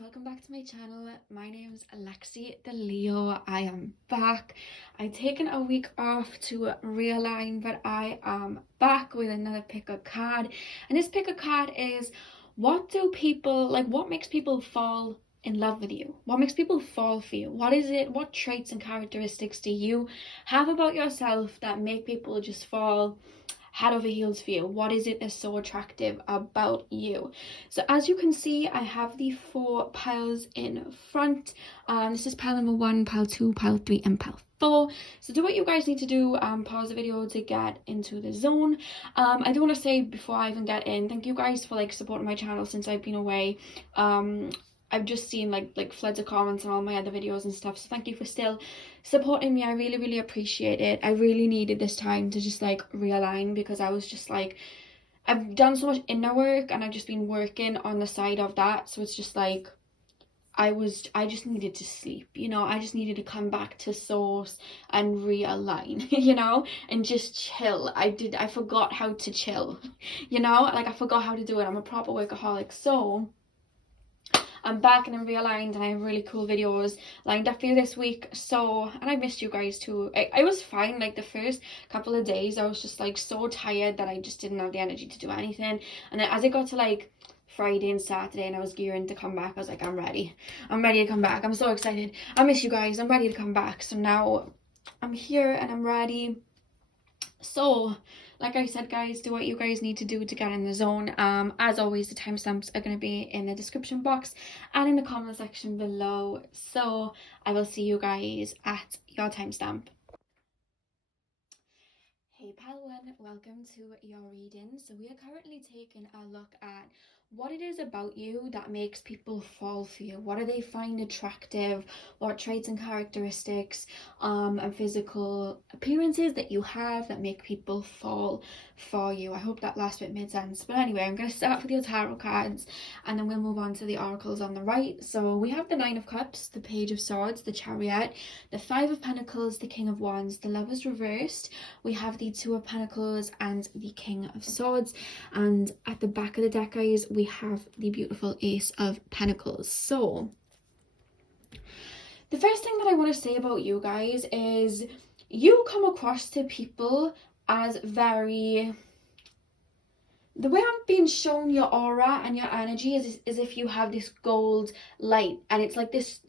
welcome back to my channel. My name's Lexi The Leo. I am back. I've taken a week off to realign, but I am back with another pick a card. And this pick a card is, what makes people fall in love with you? What makes people fall for you? What is it? What traits and characteristics do you have about yourself that make people just fall head over heels for you? What is it that's so attractive about you? So as you can see, I have the 4 piles in front. This is pile number 1, pile 2, pile 3, and pile 4. So do what you guys need to do. Pause the video to get into the zone. I do want to say before I even get in, thank you guys for supporting my channel since I've been away. I've just seen like floods of comments on all my other videos and stuff, so thank you for still supporting me. I really appreciate it. I really needed this time to just realign, because I was just I've done so much inner work and I've just been working on the side of that, so it's just I just needed to sleep, I just needed to come back to source and realign, and just chill. I forgot how to chill, I forgot how to do it. I'm a proper workaholic, so I'm back and I'm realigned, and I have really cool videos lined up for you this week. So, and I missed you guys too. I was fine, the first couple of days I was just so tired that I just didn't have the energy to do anything. And then as it got to Friday and Saturday and I was gearing to come back, I was I'm ready to come back. I'm so excited. I miss you guys. I'm ready to come back. So now I'm here and I'm ready. So like I said, guys, do what you guys need to do to get in the zone. As always, the timestamps are going to be in the description box and in the comment section below. So I will see you guys at your timestamp. Hey pile 1, welcome to your reading. So we are currently taking a look at what it is about you that makes people fall for you. What do they find attractive? What traits and characteristics and physical appearances that you have that make people fall for you? I hope that last bit made sense. But anyway, I'm going to start with your tarot cards and then we'll move on to the oracles on the right. So we have the 9 of Cups, the Page of Swords, the Chariot, the 5 of Pentacles, the King of Wands, the Lovers reversed. We have the 2 of Pentacles and the King of Swords, and at the back of the deck, guys, we have the beautiful Ace of Pentacles. So the first thing that I want to say about you guys is you come across to people as the way I'm being shown your aura and your energy is if you have this gold light, and it's this,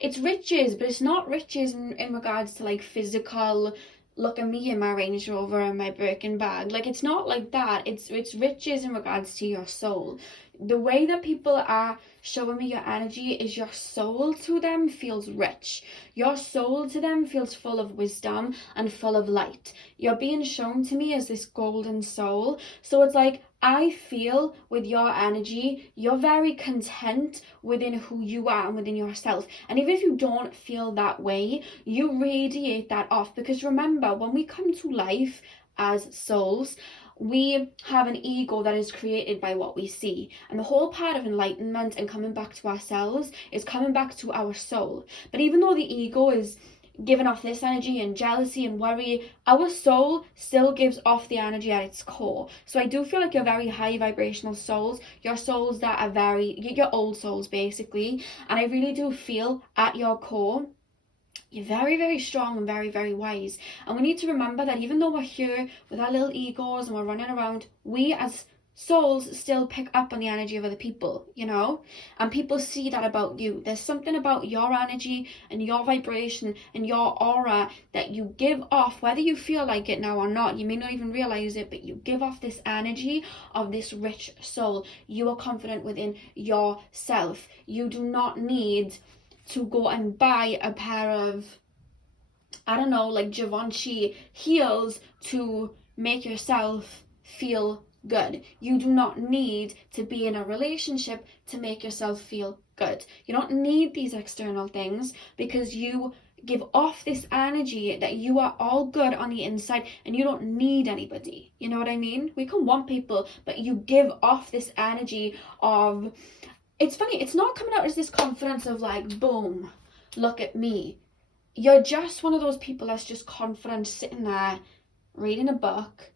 it's riches, but it's not riches in regards to physical, look at me in my Range Rover and my Birkin bag. It's not like that. It's riches in regards to your soul. The way that people are showing me your energy is your soul to them feels rich. Your soul to them feels full of wisdom and full of light. You're being shown to me as this golden soul. So it's I feel with your energy, you're very content within who you are and within yourself. And even if you don't feel that way, you radiate that off. Because remember, when we come to life as souls, we have an ego that is created by what we see. And the whole part of enlightenment and coming back to ourselves is coming back to our soul. But even though the ego is giving off this energy and jealousy and worry, our soul still gives off the energy at its core. So I do feel you're very high vibrational souls. You're souls that are your old souls basically. And I really do feel at your core, you're very strong and very wise. And we need to remember that even though we're here with our little egos and we're running around, we as souls still pick up on the energy of other people, and people see that about you. There's something about your energy and your vibration and your aura that you give off, whether you feel like it now or not. You may not even realize it, but you give off this energy of this rich soul. You are confident within yourself. You do not need to go and buy a pair of, I don't know, Givenchy heels to make yourself feel good. You do not need to be in a relationship to make yourself feel good. You don't need these external things, because you give off this energy that you are all good on the inside and you don't need anybody. You know what I mean? We can want people, but you give off this energy of, it's funny, it's not coming out as this confidence of boom, look at me. You're just one of those people that's just confident, sitting there reading a book,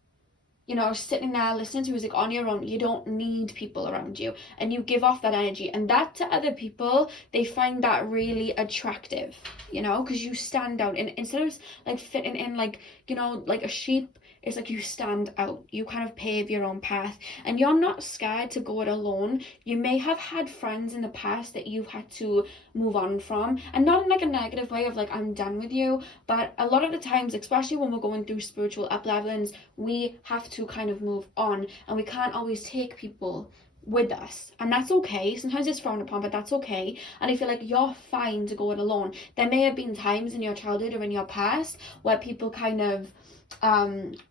you know, sitting there listening to music on your own. You don't need people around you, and you give off that energy, and that to other people, they find that really attractive, you know, because you stand out, and instead of like fitting in like, you know, like a sheep, it's like you stand out, you kind of pave your own path, and you're not scared to go it alone. You may have had friends in the past that you've had to move on from, and not in like a negative way of like I'm done with you, but a lot of the times, especially when we're going through spiritual up levelings, we have to kind of move on, and we can't always take people with us, and that's okay. Sometimes it's frowned upon, but that's okay. And I feel like you're fine to go it alone. There may have been times in your childhood or in your past where people kind of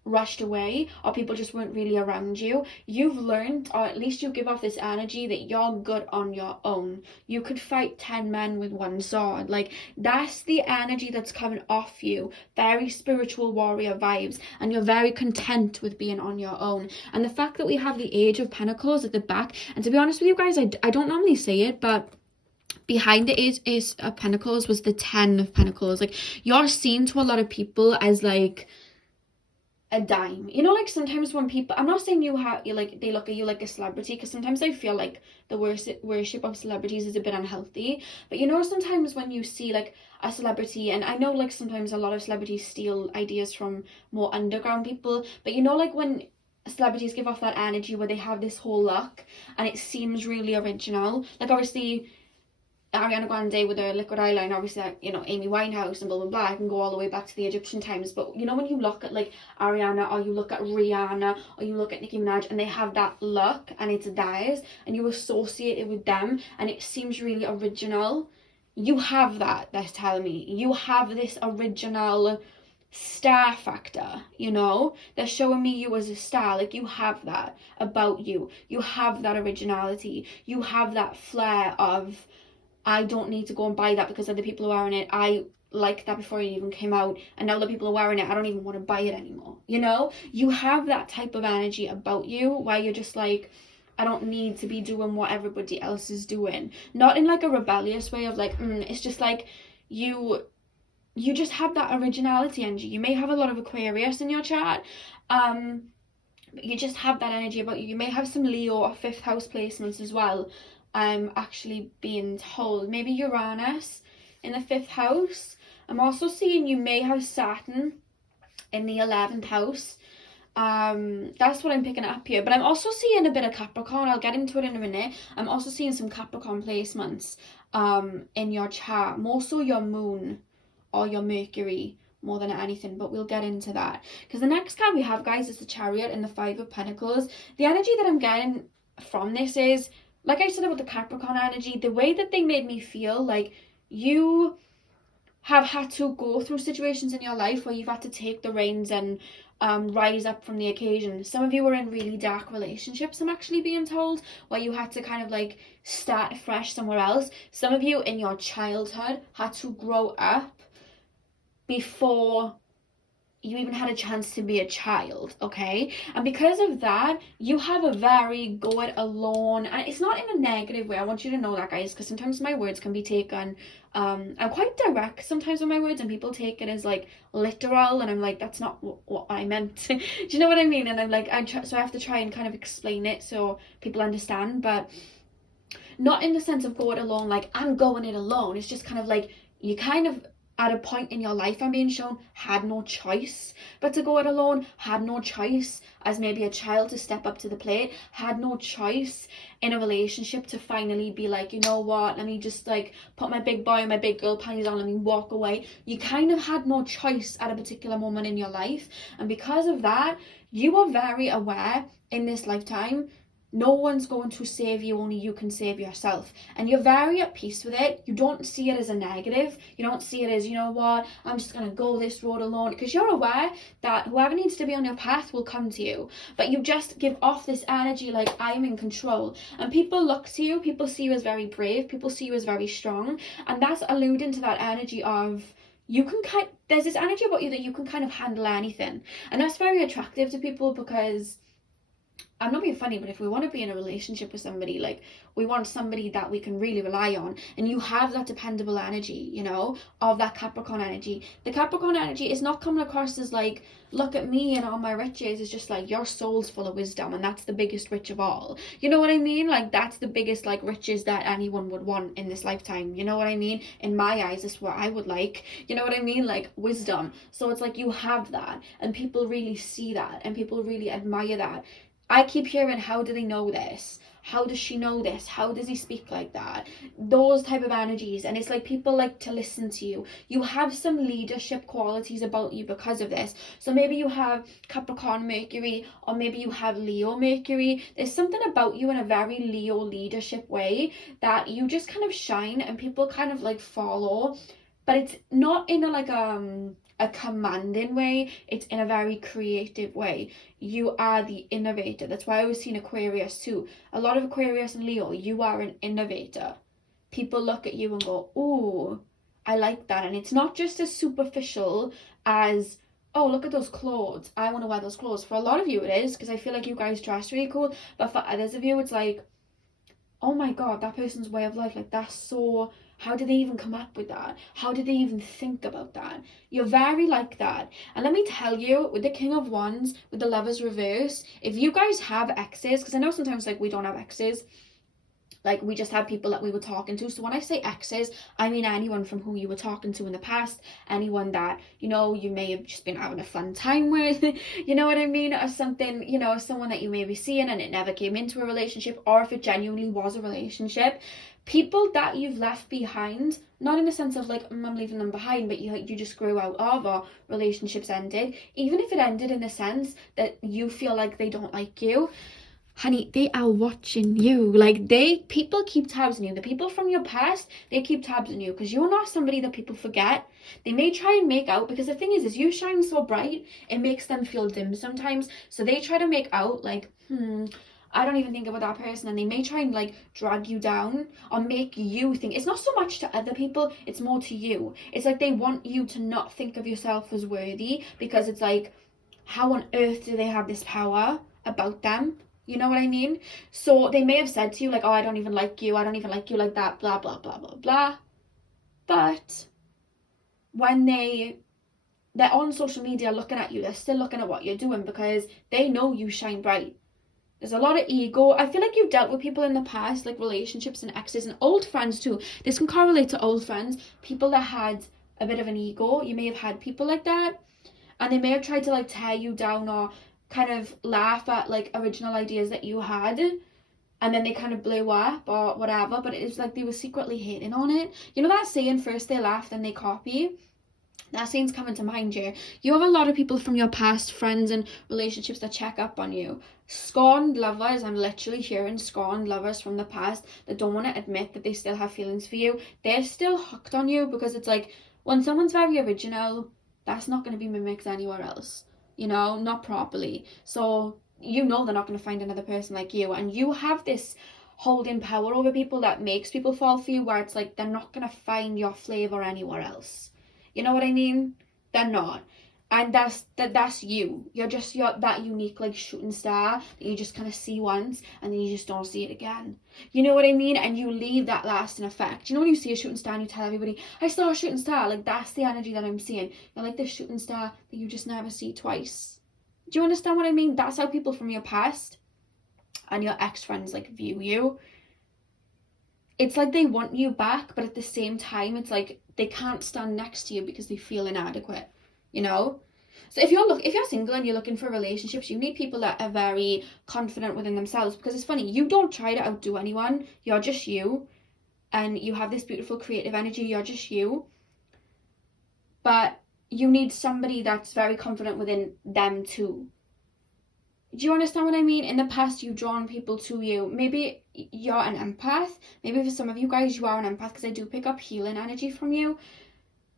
rushed away, or people just weren't really around you. You've learned, or at least you give off this energy that you're good on your own. You could fight 10 men with one sword. Like, that's the energy that's coming off you. Very spiritual warrior vibes, and you're very content with being on your own. And the fact that we have the Age of Pentacles at the back, and to be honest with you guys, I don't normally say it, but behind the Ace of Pentacles was the 10 of Pentacles. Like, you're seen to a lot of people as like a dime, you know, like sometimes when people, I'm not saying you have, you like, they look at you like a celebrity, because sometimes I feel like the worship of celebrities is a bit unhealthy, but you know, sometimes when you see like a celebrity, and I know like sometimes a lot of celebrities steal ideas from more underground people, but you know, like when celebrities give off that energy where they have this whole look and it seems really original, like obviously Ariana Grande with her liquid eyeliner, obviously, like, you know, Amy Winehouse and blah blah blah. I can go all the way back to the Egyptian times, but you know, when you look at like Ariana, or you look at Rihanna, or you look at Nicki Minaj, and they have that look and it's theirs, and you associate it with them, and it seems really original. You have that. They're telling me you have this original star factor, you know. They're showing me you as a star. Like, you have that about you. You have that originality. You have that flair of, I don't need to go and buy that because other people are wearing it. I liked that before it even came out, and now that people are wearing it, I don't even want to buy it anymore. You know, you have that type of energy about you where you're just like, I don't need to be doing what everybody else is doing. Not in like a rebellious way of like, it's just like you just have that originality energy. You may have a lot of Aquarius in your chart, but you just have that energy about you. You may have some Leo or 5th house placements as well. I'm actually being told maybe Uranus in the 5th house. I'm also seeing you may have Saturn in the 11th house. That's what I'm picking up here, but I'm also seeing a bit of Capricorn. I'll get into it in a minute. I'm also seeing some Capricorn placements in your chart, more so your moon or your Mercury more than anything, but we'll get into that, because the next card we have, guys, is the Chariot and the 5 of Pentacles. The energy that I'm getting from this is, like I said about the Capricorn energy, the way that they made me feel, like you have had to go through situations in your life where you've had to take the reins and rise up from the occasion. Some of you were in really dark relationships, I'm actually being told, where you had to kind of like start afresh somewhere else. Some of you in your childhood had to grow up before you even had a chance to be a child, okay? And because of that, you have a very go it alone, and it's not in a negative way, I want you to know that, guys, because sometimes my words can be taken, I'm quite direct sometimes with my words, and people take it as like literal, and I'm like, that's not what I meant. Do you know what I mean? And I'm like, so I have to try and kind of explain it so people understand, but not in the sense of go it alone, like I'm going it alone. It's just kind of like, you kind of at a point in your life, I'm being shown, had no choice but to go it alone, had no choice as maybe a child to step up to the plate, had no choice in a relationship to finally be like, you know what, let me just like put my big boy and my big girl panties on, let me walk away. You kind of had no choice at a particular moment in your life, and because of that, you are very aware in this lifetime no one's going to save you, only you can save yourself. And you're very at peace with it. You don't see it as a negative. You don't see it as, you know what, I'm just going to go this road alone. Because you're aware that whoever needs to be on your path will come to you. But you just give off this energy like, I'm in control. And people look to you, people see you as very brave, people see you as very strong. And that's alluding to that energy of, you can there's this energy about you that you can kind of handle anything. And that's very attractive to people, because I'm not being funny, but if we want to be in a relationship with somebody, like, we want somebody that we can really rely on, and you have that dependable energy, you know, of that Capricorn energy. The Capricorn energy is not coming across as like, look at me and all my riches. It's just like, your soul's full of wisdom, and that's the biggest rich of all. You know what I mean? Like, that's the biggest like riches that anyone would want in this lifetime. You know what I mean? In my eyes, that's what I would like. You know what I mean? Like, wisdom. So it's like, you have that, and people really see that, and people really admire that. I keep hearing, how do they know this? How does she know this? How does he speak like that? Those type of energies. And it's like, people like to listen to you. You have some leadership qualities about you because of this. So maybe you have Capricorn Mercury, or maybe you have Leo Mercury. There's something about you in a very Leo leadership way that you just kind of shine, and people kind of like follow. But it's not in a commanding way, it's in a very creative way. You are the innovator. That's why I was seeing Aquarius too. A lot of Aquarius and Leo, you are an innovator. People look at you and go, oh, I like that. And it's not just as superficial as, oh, look at those clothes, I want to wear those clothes. For a lot of you it is, because I feel like you guys dress really cool. But for others of you, it's like, oh my god, that person's way of life, like, that's so, how did they even come up with that? How did they even think about that? You're very like that. And let me tell you, with the King of Wands, with the Lovers reverse, if you guys have exes, because I know sometimes like we don't have exes, like we just have people that we were talking to. So when I say exes, I mean anyone from who you were talking to in the past, anyone that, you know, you may have just been having a fun time with, you know what I mean, or something, you know, someone that you may be seeing and it never came into a relationship, or if it genuinely was a relationship. People that you've left behind, not in the sense of like, I'm leaving them behind, but you just grew out of, or relationships ended, even if it ended in the sense that you feel like they don't like you, honey, they are watching you. Like, people keep tabs on you. The people from your past, they keep tabs on you, because you're not somebody that people forget. They may try and make out, because the thing is you shine so bright, it makes them feel dim sometimes. So they try to make out like, I don't even think about that person, and they may try and like drag you down or make you think. It's not so much to other people, it's more to you. It's like they want you to not think of yourself as worthy, because it's like, how on earth do they have this power about them? You know what I mean? So they may have said to you like, oh, I don't even like you, I don't even like you like that, blah blah blah blah blah. But when they're on social media looking at you, they're still looking at what you're doing, because they know you shine bright. There's a lot of ego. I feel like you've dealt with people in the past, like relationships and exes and old friends too. This can correlate to old friends, people that had a bit of an ego. You may have had people like that, and they may have tried to like tear you down, or kind of laugh at like original ideas that you had, and then they kind of blew up or whatever, but it was like they were secretly hating on it. You know that saying, first they laugh, then they copy? That saying's coming to mind here. You have a lot of people from your past, friends and relationships, that check up on you. Scorned lovers, I'm literally hearing scorned lovers from the past that don't want to admit that they still have feelings for you. They're still hooked on you, because it's like, when someone's very original, that's not going to be mimicked anywhere else, you know, not properly. So you know they're not going to find another person like you, and you have this holding power over people that makes people fall for you, where it's like, they're not going to find your flavour anywhere else. You know what I mean? They're not. And that's you. You're that unique like shooting star that you just kind of see once, and then you just don't see it again. You know what I mean? And you leave that lasting effect. You know when you see a shooting star and you tell everybody, I saw a shooting star? Like, that's the energy that I'm seeing. You're like this shooting star that you just never see twice. Do you understand what I mean? That's how people from your past and your ex-friends like view you. It's like they want you back, but at the same time, it's like they can't stand next to you because they feel inadequate, you know? So if you're single and you're looking for relationships, you need people that are very confident within themselves, because it's funny, you don't try to outdo anyone. You're just you, and you have this beautiful creative energy. You're just you. But you need somebody that's very confident within them too. Do you understand what I mean? In the past, you've drawn people to you. Maybe you're an empath. Maybe for some of you guys, you are an empath, because I do pick up healing energy from you.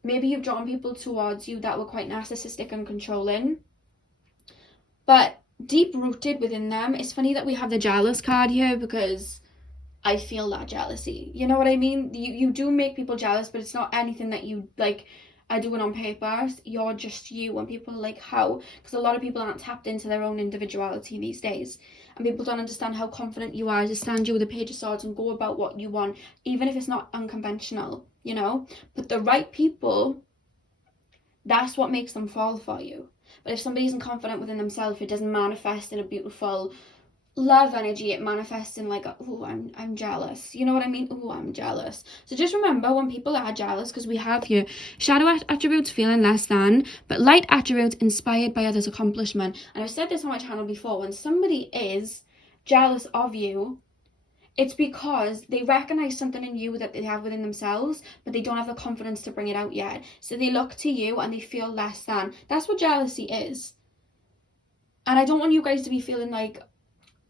Maybe you've drawn people towards you that were quite narcissistic and controlling. But deep-rooted within them, it's funny that we have the jealous card here, because I feel that jealousy. You know what I mean? You do make people jealous, but it's not anything that you, like, are doing on purpose. You're just you, and people are like, how? Because a lot of people aren't tapped into their own individuality these days. and people don't understand how confident you are to stand you with a page of swords and go about what you want, even if it's not unconventional, you know. But the right people, that's what makes them fall for you. But if somebody isn't confident within themselves, it doesn't manifest in a beautiful love energy. It manifests in like, oh, I'm jealous. You know what I mean? Oh, I'm jealous. So just remember, when people are jealous, because we have here shadow attributes feeling less than, but light attributes inspired by others' accomplishment. And I've said this on my channel before, when somebody is jealous of you, it's because they recognize something in you that they have within themselves, but they don't have the confidence to bring it out yet. So they look to you and they feel less than. That's what jealousy is. And I don't want you guys to be feeling like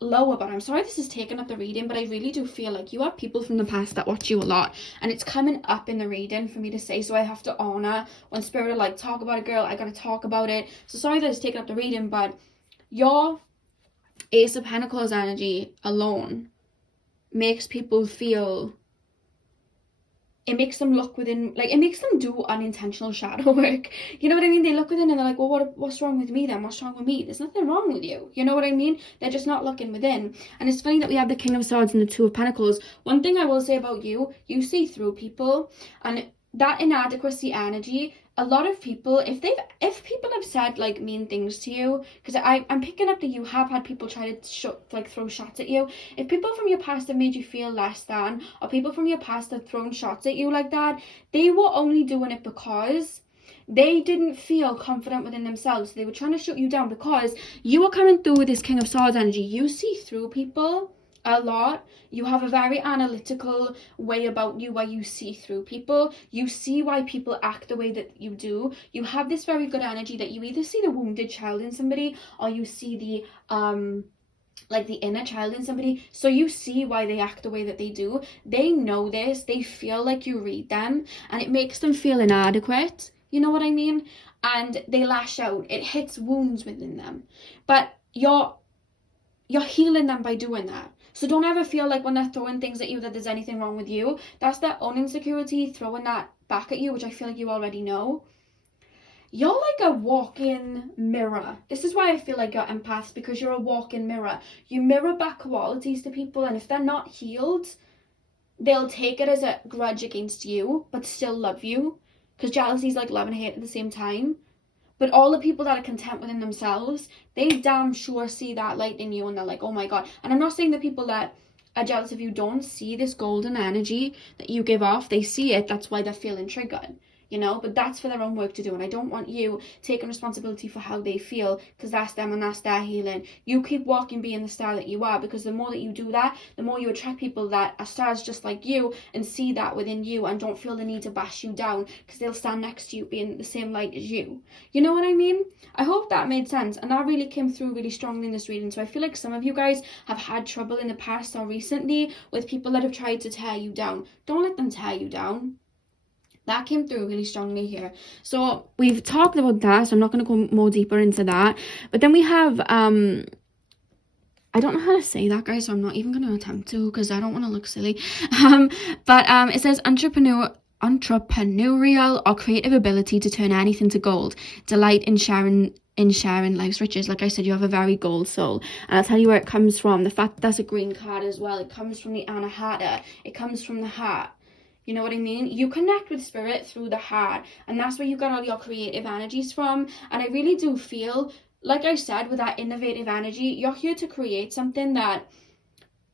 low about it. I'm sorry this is taking up the reading, but I really do feel like you have people from the past that watch you a lot, and it's coming up in the reading for me to say, so I have to honor when spirit are like, talk about a girl, I gotta talk about it. So sorry that it's taking up the reading, but your Ace of Pentacles energy alone makes people feel, it makes them look within, like, it makes them do unintentional shadow work. You know what I mean? They look within and they're like, well, what's wrong with me then? What's wrong with me? There's nothing wrong with you. You know what I mean? They're just not looking within. And it's funny that we have the King of Swords and the Two of Pentacles. One thing I will say about you, you see through people, and that inadequacy energy, a lot of people, if people have said like mean things to you, because I'm picking up that you have had people try to throw shots at you. If people from your past have made you feel less than, or people from your past have thrown shots at you like that, they were only doing it because they didn't feel confident within themselves. They were trying to shut you down because you were coming through with this King of Swords energy. You see through people a lot. You have a very analytical way about you where you see through people. You see why people act the way that you do. You have this very good energy that you either see the wounded child in somebody, or you see the like the inner child in somebody. So you see why they act the way that they do. They know this. They feel like you read them, and it makes them feel inadequate. You know what I mean? And they lash out. It hits wounds within them. But you're healing them by doing that. So don't ever feel like when they're throwing things at you that there's anything wrong with you. That's their own insecurity throwing that back at you, which I feel like you already know. You're like a walk-in mirror. This is why I feel like you're empaths, because you're a walk-in mirror. You mirror back qualities to people, and if they're not healed, they'll take it as a grudge against you, but still love you. Because jealousy is like love and hate at the same time. But all the people that are content within themselves, they damn sure see that light in you, and they're like, oh my God. And I'm not saying the people that are jealous of you don't see this golden energy that you give off. They see it. That's why they're feeling triggered. You know, but that's for their own work to do. And I don't want you taking responsibility for how they feel, because that's them and that's their healing. You keep walking being the star that you are, because the more that you do that, the more you attract people that are stars just like you and see that within you and don't feel the need to bash you down, because they'll stand next to you being the same light as you. You know what I mean? I hope that made sense, and that really came through really strongly in this reading. So I feel like some of you guys have had trouble in the past or recently with people that have tried to tear you down. Don't let them tear you down. That came through really strongly here. So we've talked about that, so I'm not going to go more deeper into that. But then we have, I don't know how to say that, guys, so I'm not even going to attempt to, because I don't want to look silly. But it says entrepreneurial or creative ability to turn anything to gold. Delight in sharing life's riches. Like I said, you have a very gold soul, and I'll tell you where it comes from. The fact that that's a green card as well, it comes from the Anahata. It comes from the heart. You know what I mean? You connect with spirit through the heart, and that's where you got all your creative energies from. And I really do feel, like I said, with that innovative energy, you're here to create something that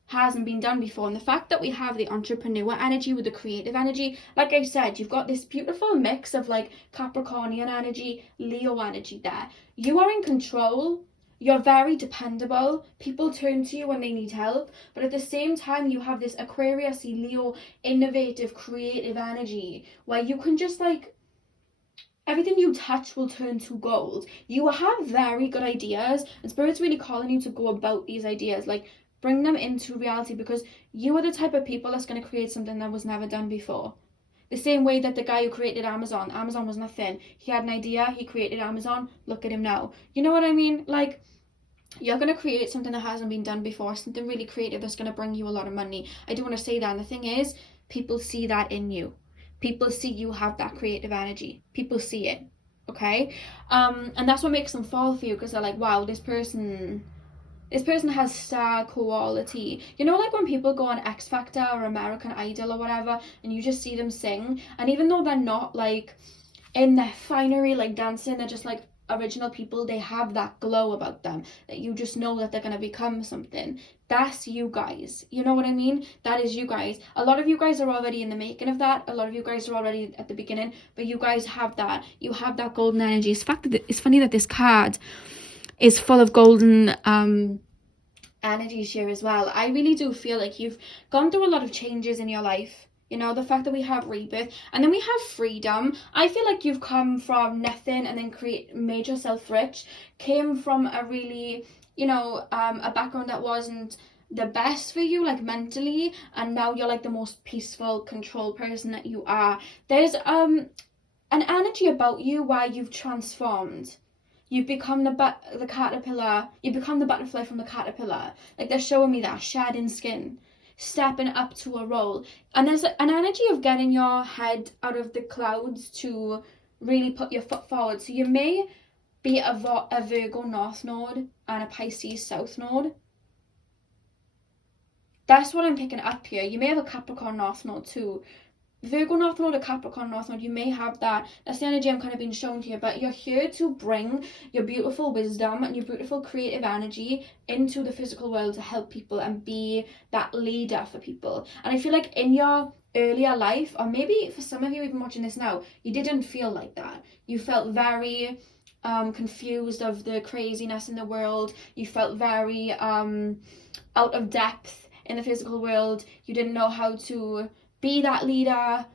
hasn't been done before. And the fact that we have the entrepreneur energy with the creative energy, like I said, you've got this beautiful mix of like Capricornian energy, Leo energy there. You are in control. You're very dependable. People turn to you when they need help. But at the same time, you have this Aquarius, Leo, innovative, creative energy where you can just like, everything you touch will turn to gold. You have very good ideas, and Spirit's really calling you to go about these ideas. Like, bring them into reality, because you are the type of people that's going to create something that was never done before. The same way that the guy who created Amazon was nothing. He had an idea, he created Amazon, look at him now. You know what I mean? Like, you're going to create something that hasn't been done before, something really creative that's going to bring you a lot of money. I do want to say that, and the thing is, people see that in you. People see you have that creative energy. People see it, okay? And that's what makes them fall for you, because they're like, wow, this person This person has star quality. You know, like when people go on X Factor or American Idol or whatever, and you just see them sing, and even though they're not like in their finery, like dancing, they're just like original people, they have that glow about them that you just know that they're going to become something. That's you guys. You know what I mean? That is you guys. A lot of you guys are already in the making of that. A lot of you guys are already at the beginning, but you guys have that. You have that golden energy. It's funny that this card is full of golden energies here as well. I really do feel like you've gone through a lot of changes in your life. You know, the fact that we have rebirth and then we have freedom. I feel like you've come from nothing and then made yourself rich. Came from a really, you know, a background that wasn't the best for you, like mentally, and now you're like the most peaceful, controlled person that you are. There's an energy about you where you've transformed. You've become the caterpillar. You become the butterfly from the caterpillar. Like they're showing me that shedding skin, stepping up to a role. And there's an energy of getting your head out of the clouds to really put your foot forward. So you may be a Virgo North Node and a Pisces South Node. That's what I'm picking up here. You may have a Capricorn North Node too. Virgo North Node or Capricorn North Node, you may have that. That's the energy I'm kind of being shown here. But you're here to bring your beautiful wisdom and your beautiful creative energy into the physical world to help people and be that leader for people. And I feel like in your earlier life, or maybe for some of you even watching this now, you didn't feel like that. You felt very confused of the craziness in the world. You felt very out of depth in the physical world. You didn't know how to be that leader.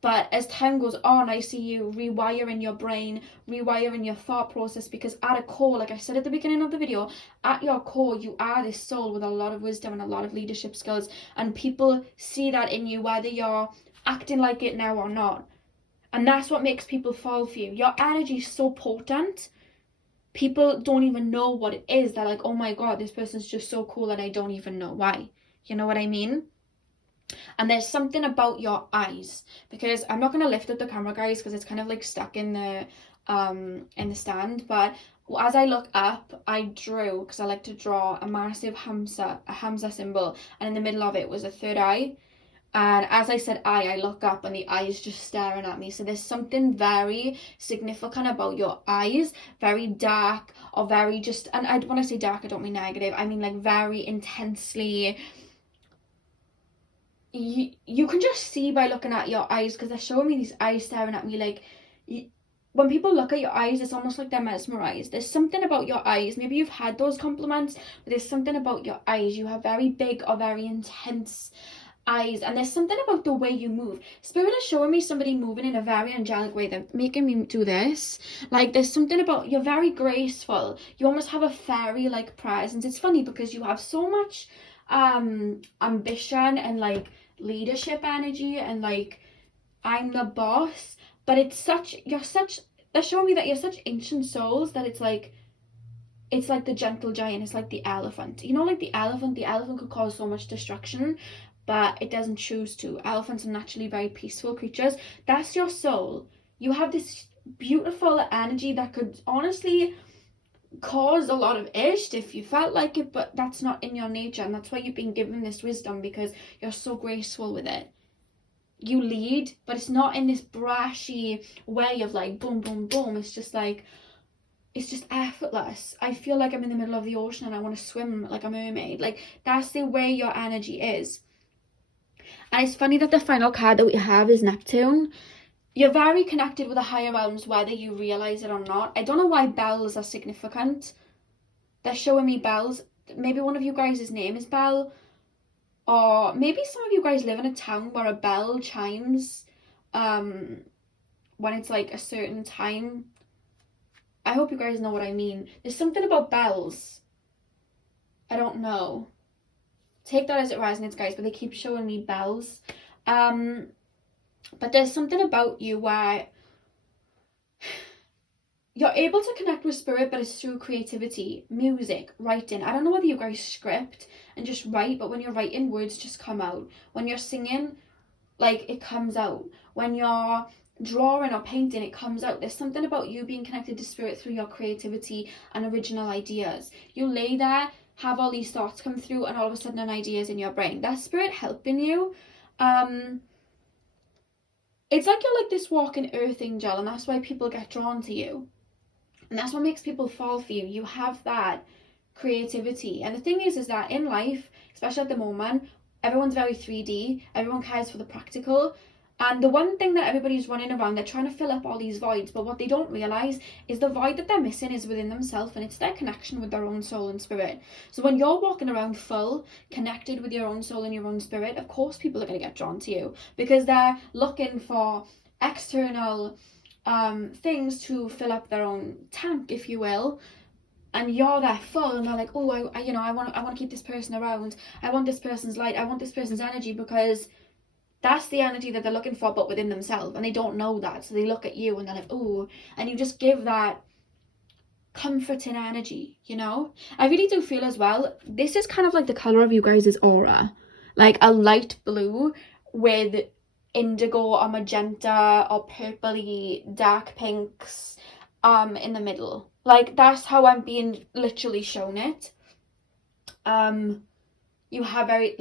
But as time goes on, I see you rewiring your brain, rewiring your thought process, because at a core, like I said at the beginning of the video, at your core, you are this soul with a lot of wisdom and a lot of leadership skills, and people see that in you, whether you're acting like it now or not. And that's what makes people fall for you. Your energy is so potent. People don't even know what it is. They're like, oh my God, this person's just so cool and I don't even know why. You know what I mean? And there's something about your eyes, because I'm not going to lift up the camera, guys, because it's kind of like stuck in the stand. But as I look up, I drew, because I like to draw, a massive Hamza symbol, and in the middle of it was a third eye. And as I said I look up and the eye is just staring at me. So there's something very significant about your eyes, very dark, or very just, and when I say dark, I don't mean negative, I mean like very intensely. You can just see by looking at your eyes, because they're showing me these eyes staring at me. Like, when people look at your eyes, it's almost like they're mesmerized. There's something about your eyes. Maybe you've had those compliments, but there's something about your eyes. You have very big or very intense eyes, and there's something about the way you move. Spirit is showing me somebody moving in a very angelic way. They're making me do this. Like, there's something about, you're very graceful. You almost have a fairy like presence. It's funny because you have so much ambition and like leadership energy and like I'm the boss, but they're showing me that you're such ancient souls that it's like the gentle giant. It's like the elephant, you know, like the elephant could cause so much destruction, but it doesn't choose to. Elephants are naturally very peaceful creatures. That's your soul. You have this beautiful energy that could honestly cause a lot of ish if you felt like it, but that's not in your nature, and that's why you've been given this wisdom, because you're so graceful with it. You lead, but it's not in this brashy way of like boom boom boom. It's just like, it's just effortless. I feel like I'm in the middle of the ocean and I want to swim like a mermaid. Like, that's the way your energy is. And it's funny that the final card that we have is Neptune. You're very connected with the higher realms, whether you realize it or not. I don't know why bells are significant. They're showing me bells. Maybe one of you guys' name is Bell. Or maybe some of you guys live in a town where a bell chimes when it's like a certain time. I hope you guys know what I mean. There's something about bells. I don't know. Take that as it resonates, guys, but they keep showing me bells. But there's something about you where you're able to connect with spirit, but it's through creativity, music, writing. I don't know whether you guys script and just write, but when you're writing, words just come out. When you're singing, like, it comes out. When you're drawing or painting, it comes out. There's something about you being connected to spirit through your creativity and original ideas. You lay there have all these thoughts come through and all of a sudden an idea is in your brain. That's spirit helping you. It's like you're like this walking earth angel, and that's why people get drawn to you. And that's what makes people fall for you. You have that creativity. And the thing is that in life, especially at the moment, everyone's very 3D. Everyone cares for the practical. And the one thing that everybody's running around, they're trying to fill up all these voids, but what they don't realise is the void that they're missing is within themselves, and it's their connection with their own soul and spirit. So when you're walking around full, connected with your own soul and your own spirit, of course people are going to get drawn to you, because they're looking for external things to fill up their own tank, if you will. And you're there full, and they're like, oh, I want to keep this person around. I want this person's light. I want this person's energy, because that's the energy that they're looking for, but within themselves, and they don't know that. So they look at you and they're like, oh, and you just give that comforting energy, you know? I really do feel as well, this is kind of like the colour of you guys' aura, like a light blue with indigo or magenta or purpley dark pinks in the middle. Like, that's how I'm being literally shown it. You have very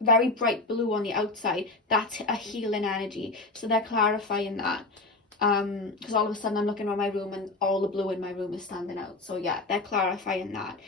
very bright blue on the outside. That's a healing energy, so they're clarifying that, because all of a sudden I'm looking around my room and all the blue in my room is standing out. So yeah, they're clarifying that.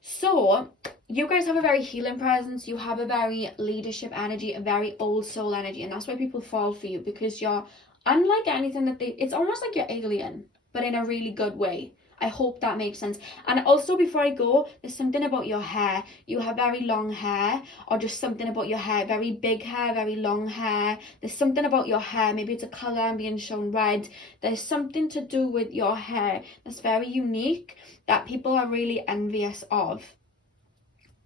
So you guys have a very healing presence. You have a very leadership energy, a very old soul energy, and that's why people fall for you, because you're unlike anything that it's almost like you're alien, but in a really good way. I hope that makes sense. And also, before I go, there's something about your hair. You have very long hair, or just something about your hair. Very big hair, very long hair. There's something about your hair. Maybe it's a colour I'm being shown red. There's something to do with your hair that's very unique, that people are really envious of.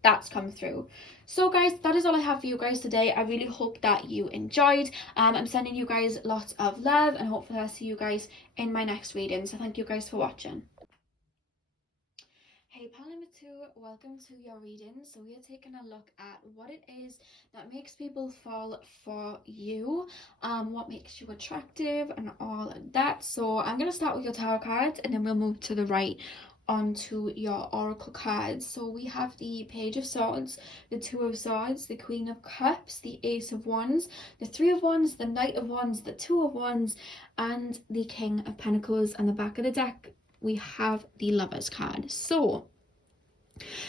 That's come through. So guys, that is all I have for you guys today. I really hope that you enjoyed. I'm sending you guys lots of love, and hopefully I'll see you guys in my next reading. So thank you guys for watching. Hey pal number 2, welcome to your reading. So we are taking a look at what it is that makes people fall for you, what makes you attractive and all of that. So I'm going to start with your tarot cards, and then we'll move to the right onto your oracle cards. So we have the Page of Swords, the Two of Swords, the Queen of Cups, the Ace of Wands, the Three of Wands, the Knight of Wands, the Two of Wands, and the King of Pentacles. And the back of the deck we have the Lovers card. So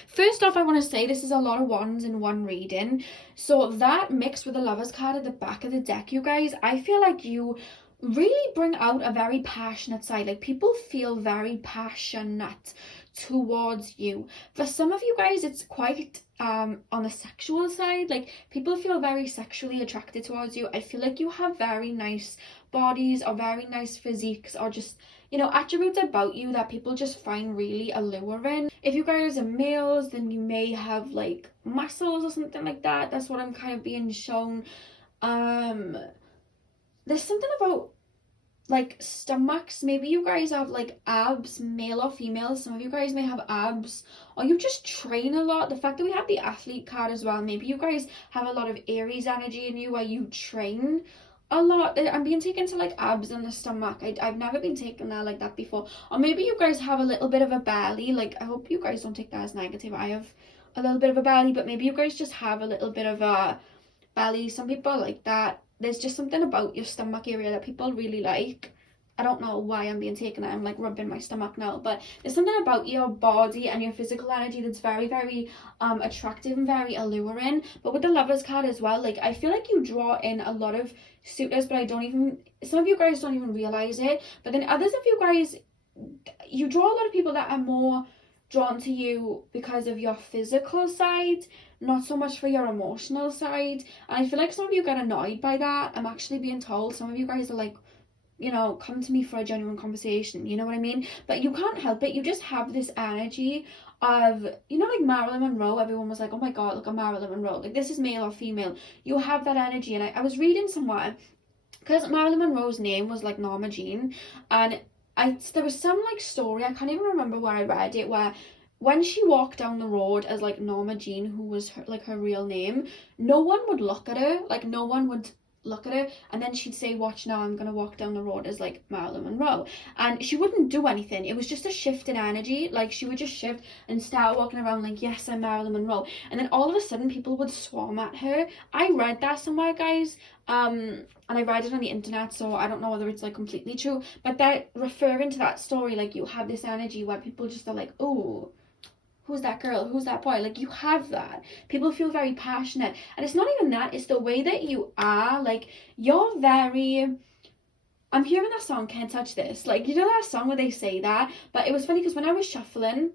first off, I want to say this is a lot of wands in one reading. So that mixed with the Lovers card at the back of the deck, you guys, I feel like you really bring out a very passionate side. Like, people feel very passionate towards you. For some of you guys, it's quite on the sexual side. Like, people feel very sexually attracted towards you. I feel like you have very nice bodies, or very nice physiques, or just, you know, attributes about you that people just find really alluring. If you guys are males, then you may have like muscles or something like that. That's what I'm kind of being shown. There's something about like stomachs. Maybe you guys have like abs, male or female. Some of you guys may have abs, or you just train a lot. The fact that we have the athlete card as well, maybe you guys have a lot of Aries energy in you, where you train a lot. I'm being taken to like abs and the stomach. I've never been taken there like that before. Or maybe you guys have a little bit of a belly. Like, I hope you guys don't take that as negative. I have a little bit of a belly, but maybe you guys just have a little bit of a belly. Some people like that. There's just something about your stomach area that people really like. I don't know why I'm being taken. I'm like rubbing my stomach now, but there's something about your body and your physical energy that's very, very attractive and very alluring. But with the Lovers card as well, like, I feel like you draw in a lot of suitors, but some of you guys don't even realize it. But then others of you guys, you draw a lot of people that are more drawn to you because of your physical side, not so much for your emotional side. And I feel like some of you get annoyed by that. I'm actually being told some of you guys are like, you know, come to me for a genuine conversation, you know what I mean? But you can't help it. You just have this energy of, you know, like Marilyn Monroe. Everyone was like, oh my god, look at Marilyn Monroe, like, this is male or female. You have that energy. And I was reading somewhere, because Marilyn Monroe's name was like Norma Jean, and there was some like story, I can't even remember where I read it, where when she walked down the road as like Norma Jean, who was her real name, no one would look at her. Like, no one would look at her, and then she'd say, watch now, I'm gonna walk down the road as like Marilyn Monroe, and she wouldn't do anything. It was just a shift in energy. Like she would just shift and start walking around like, yes, I'm Marilyn Monroe, and then all of a sudden people would swarm at her. I read that somewhere, guys, and I read it on the internet, so I don't know whether it's like completely true, but they're referring to that story, like you have this energy where people just are like, oh, who's that girl, who's that boy, like you have that. People feel very passionate, and it's not even that, it's the way that you are. Like you're very, I'm hearing that song Can't Touch This, like you know that song where they say that. But it was funny because when I was shuffling,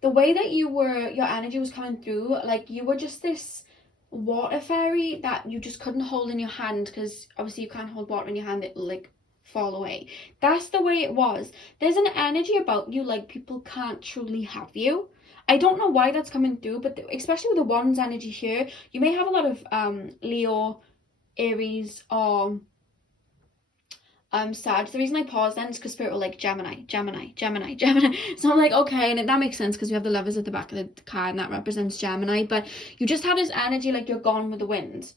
the way that you were, your energy was coming through, like you were just this water fairy that you just couldn't hold in your hand, because obviously you can't hold water in your hand, it'll like fall away. That's the way it was. There's an energy about you like people can't truly have you. I don't know why that's coming through, but especially with the wands energy here, you may have a lot of Leo, Aries, or Sag. The reason I paused then is because Spirit were like Gemini. So I'm like, okay, and that makes sense because we have the lovers at the back of the card and that represents Gemini. But you just have this energy like you're gone with the wind.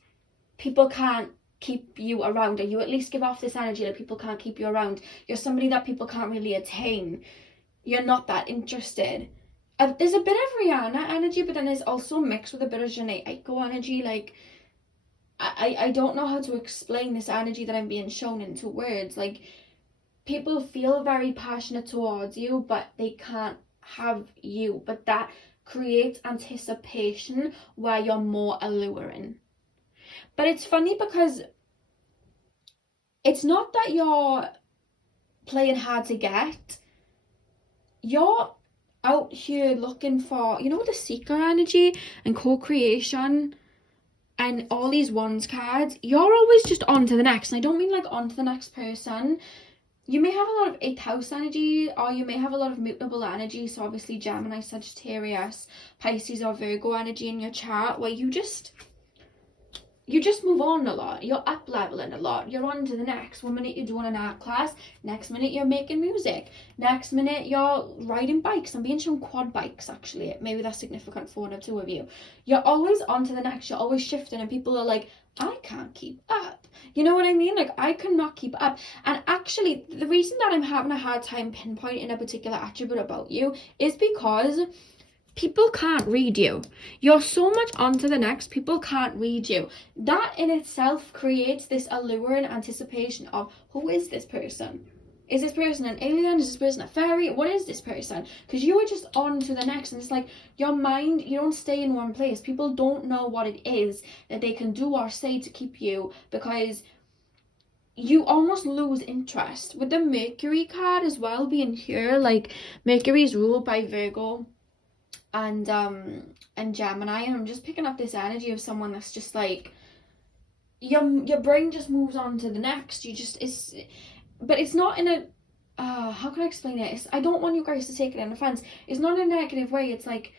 People can't keep you around, or you at least give off this energy that people can't keep you around. You're somebody that people can't really attain. You're not that interested. There's a bit of Rihanna energy, but then there's also mixed with a bit of Janae Aiko energy. Like I don't know how to explain this energy that I'm being shown into words. Like people feel very passionate towards you, but they can't have you. But that creates anticipation where you're more alluring. But it's funny because it's not that you're playing hard to get. You're out here looking for, you know, the seeker energy and co-creation and all these wands cards. You're always just on to the next, and I don't mean like on to the next person. You may have a lot of 8th house energy, or you may have a lot of mutable energy, so obviously Gemini, Sagittarius, Pisces or Virgo energy in your chart, where you just move on a lot. You're up leveling a lot. You're on to the next. One minute you're doing an art class, next minute you're making music, next minute you're riding bikes. I'm being shown quad bikes actually. Maybe that's significant for one or two of you. You're always on to the next. You're always shifting, and people are like, I can't keep up. You know what I mean? Like I cannot keep up. And actually the reason that I'm having a hard time pinpointing a particular attribute about you is because people can't read you. You're so much on to the next, people can't read you. That in itself creates this alluring anticipation of, who is this person? Is this person an alien? Is this person a fairy? What is this person? Because you are just on to the next, and it's like your mind, you don't stay in one place. People don't know what it is that they can do or say to keep you, because you almost lose interest. With the Mercury card as well being here, like Mercury is ruled by Virgo and Gemini, and I'm just picking up this energy of someone that's just like your brain just moves on to the next. But it's not in a how can I explain it? I don't want you guys to take it in offense. It's not in a negative way. It's like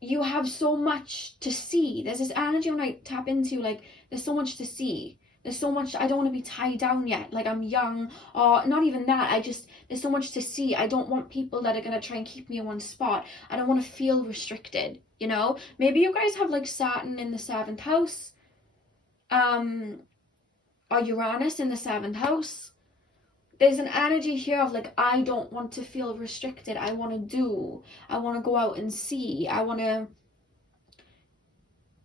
you have so much to see. There's this energy when I tap into, like, there's so much to see. There's so much, I don't want to be tied down yet, like I'm young, or not even that. There's so much to see. I don't want people that are going to try and keep me in one spot. I don't want to feel restricted, you know? Maybe you guys have like Saturn in the 7th house, or Uranus in the 7th house. There's an energy here of like, I don't want to feel restricted. I want to go out and see.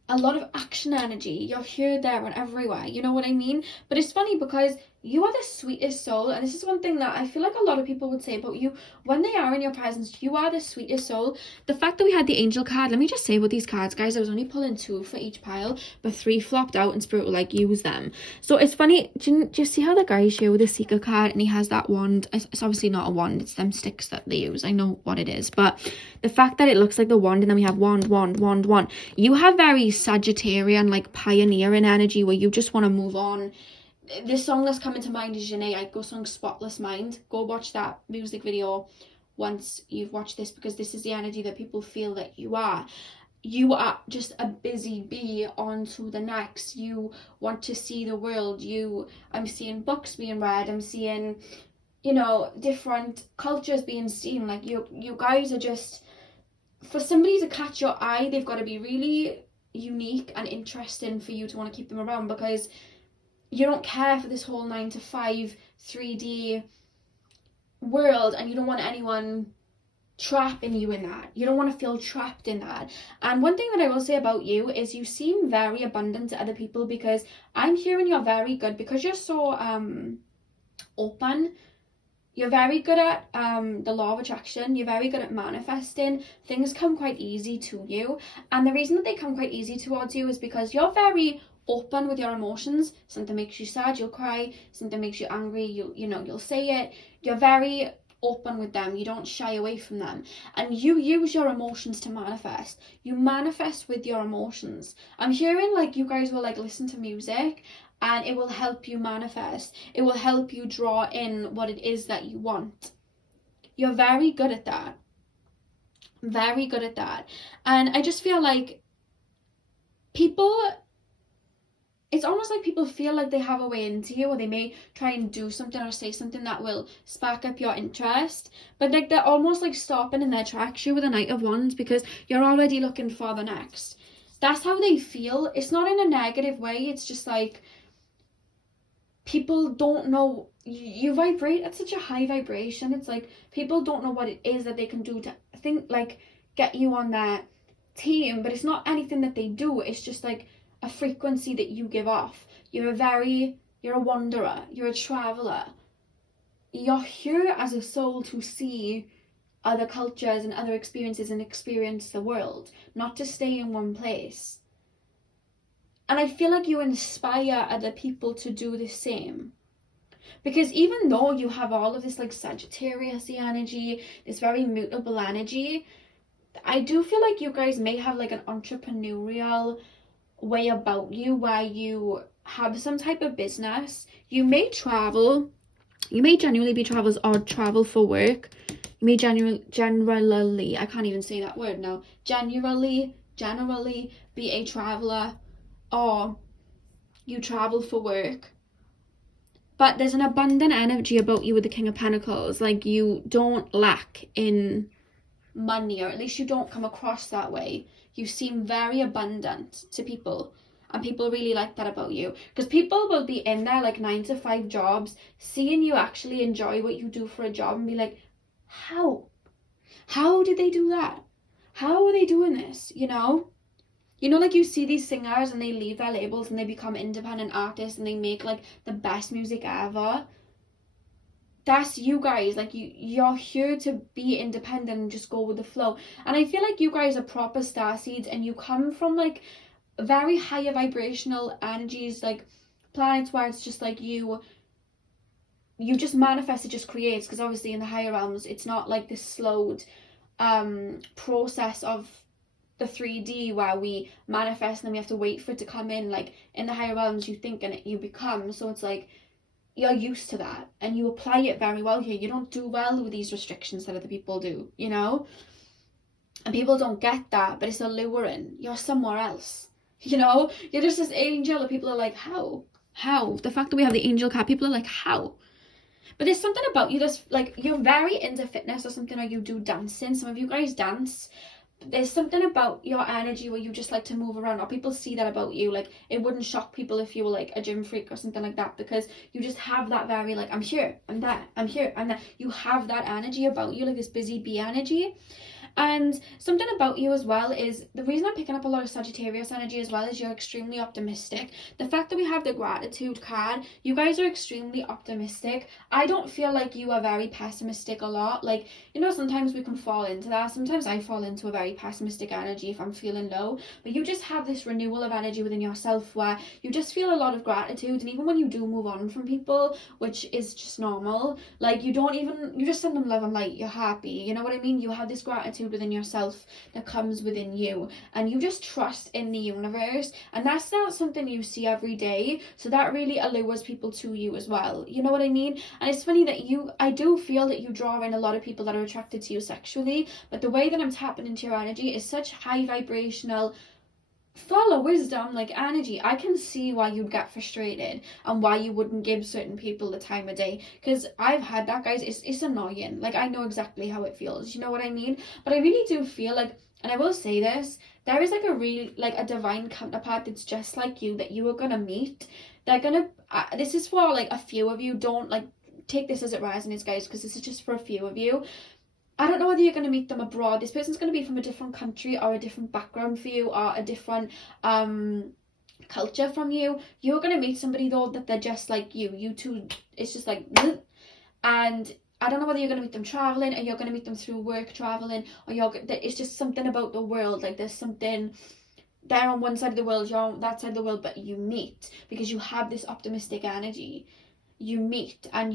A lot of action energy. You're here, there and everywhere, you know what I mean? But it's funny because you are the sweetest soul, and this is one thing that I feel like a lot of people would say about you when they are in your presence. You are the sweetest soul. The fact that we had the angel card, let me just say about these cards, guys, I was only pulling 2 for each pile, but 3 flopped out and Spirit will like use them. So it's funny, do you see how the guy's here with the seeker card and he has that wand? It's obviously not a wand, it's them sticks that they use. I know what it is, but the fact that it looks like the wand, and then we have wand. You have very Sagittarian, like pioneering energy where you just want to move on. This song that's coming to mind is Janae Aiko song Spotless Mind. Go watch that music video once you've watched this, because this is the energy that people feel that you are. You are just a busy bee on to the next. You want to see the world. I'm seeing books being read. I'm seeing, you know, different cultures being seen. Like you guys are just, for somebody to catch your eye, they've got to be really unique and interesting for you to want to keep them around, because you don't care for this whole 9 to 5 3D world, and you don't want anyone trapping you in that. You don't want to feel trapped in that. And one thing that I will say about you is you seem very abundant to other people, because I'm hearing you're very good, because you're so open. You're very good at the law of attraction. You're very good at manifesting. Things come quite easy to you. And the reason that they come quite easy towards you is because you're very open with your emotions. Something makes you sad, you'll cry. Something makes you angry, you'll say it. You're very open with them. You don't shy away from them. And you use your emotions to manifest. You manifest with your emotions. I'm hearing like you guys will like listen to music, and it will help you manifest. It will help you draw in what it is that you want. You're very good at that. Very good at that. And I just feel like it's almost like people feel like they have a way into you, or they may try and do something or say something that will spark up your interest. But like they're almost like stopping in their tracks with the Knight of Wands, because you're already looking for the next. That's how they feel. It's not in a negative way. It's just like, people don't know, you vibrate at such a high vibration. It's like people don't know what it is that they can do to think like get you on their team, but it's not anything that they do. It's just like a frequency that you give off. You're a wanderer, you're a traveler. You're here as a soul to see other cultures and other experiences and experience the world, not to stay in one place. And I feel like you inspire other people to do the same. Because even though you have all of this like Sagittarius energy, this very mutable energy, I do feel like you guys may have like an entrepreneurial way about you, where you have some type of business. You may travel. You may genuinely be travelers or travel for work. You may generally, I can't even say that word now, generally be a traveler, or you travel for work. But there's an abundant energy about you with the King of Pentacles. Like you don't lack in money, or at least you don't come across that way. You seem very abundant to people, and people really like that about you, because people will be in their like 9 to 5 jobs, seeing you actually enjoy what you do for a job, and be like, how did they do that? How are they doing this? Like you see these singers and they leave their labels and they become independent artists and they make like the best music ever. That's you guys. Like you're here to be independent and just go with the flow. And I feel like you guys are proper starseeds, and you come from like very higher vibrational energies, like planets where it's just like you just manifest, it just creates. Because obviously in the higher realms it's not like this slowed process of the 3D where we manifest and then we have to wait for it to come in. Like in the higher realms you think and you become. So it's like you're used to that and you apply it very well here. You don't do well with these restrictions that other people do, and people don't get that, but it's alluring. You're somewhere else, you're just this angel, and people are like, how the fact that we have the angel card, people are like, how? But there's something about you that's like, you're very into fitness or something, or you do dancing. Some of you guys dance. There's something about your energy where you just like to move around, or people see that about you. Like it wouldn't shock people if you were like a gym freak or something like that, because you just have that very like, I'm here, I'm there, I'm here, I'm there. You have that energy about you, like this busy bee energy. And something about you as well is, the reason I'm picking up a lot of Sagittarius energy as well is you're extremely optimistic. The fact that we have the gratitude card, you guys are extremely optimistic. I don't feel like you are very pessimistic a lot. Like, sometimes we can fall into that. Sometimes I fall into a very pessimistic energy if I'm feeling low. But you just have this renewal of energy within yourself where you just feel a lot of gratitude. And even when you do move on from people, which is just normal, like you just send them love and light. You're happy. You know what I mean? You have this gratitude within yourself that comes within you, and you just trust in the universe, and that's not something you see every day, so that really allures people to you as well. You know what I mean? And it's funny that I do feel that you draw in a lot of people that are attracted to you sexually, but the way that I'm tapping into your energy is such high vibrational, full of wisdom like energy. I can see why you'd get frustrated and why you wouldn't give certain people the time of day, because I've had that, guys. It's annoying. Like I know exactly how it feels, you know what I mean? But I really do feel like And I will say this, there is like a real, like a divine counterpart that's just like you that you are gonna meet. They're gonna, this is for like a few of you. Don't like take this as it resonates, guys, because this is just for a few of you. I don't know whether you're going to meet them abroad. This person's going to be from a different country or a different background for you, or a different culture from you. You're going to meet somebody though that they're just like you two, it's just like bleh. And I don't know whether you're going to meet them traveling, or you're going to meet them through work traveling, or it's just something about the world. Like there's something, they're on one side of the world, you're on that side of the world, but you meet because you have this optimistic energy. You meet and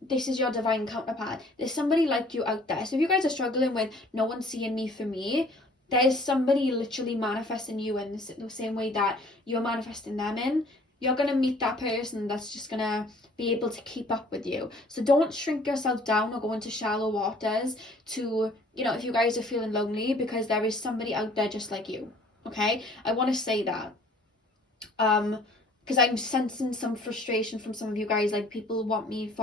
this is your divine counterpart. There's somebody like you out there. So if you guys are struggling with no one's seeing me for me, there's somebody literally manifesting you in the same way that you're manifesting them in. You're going to meet that person that's just going to be able to keep up with you. So don't shrink yourself down or go into shallow waters to, if you guys are feeling lonely, because there is somebody out there just like you. Okay? I want to say that. Because I'm sensing some frustration from some of you guys. Like, people want me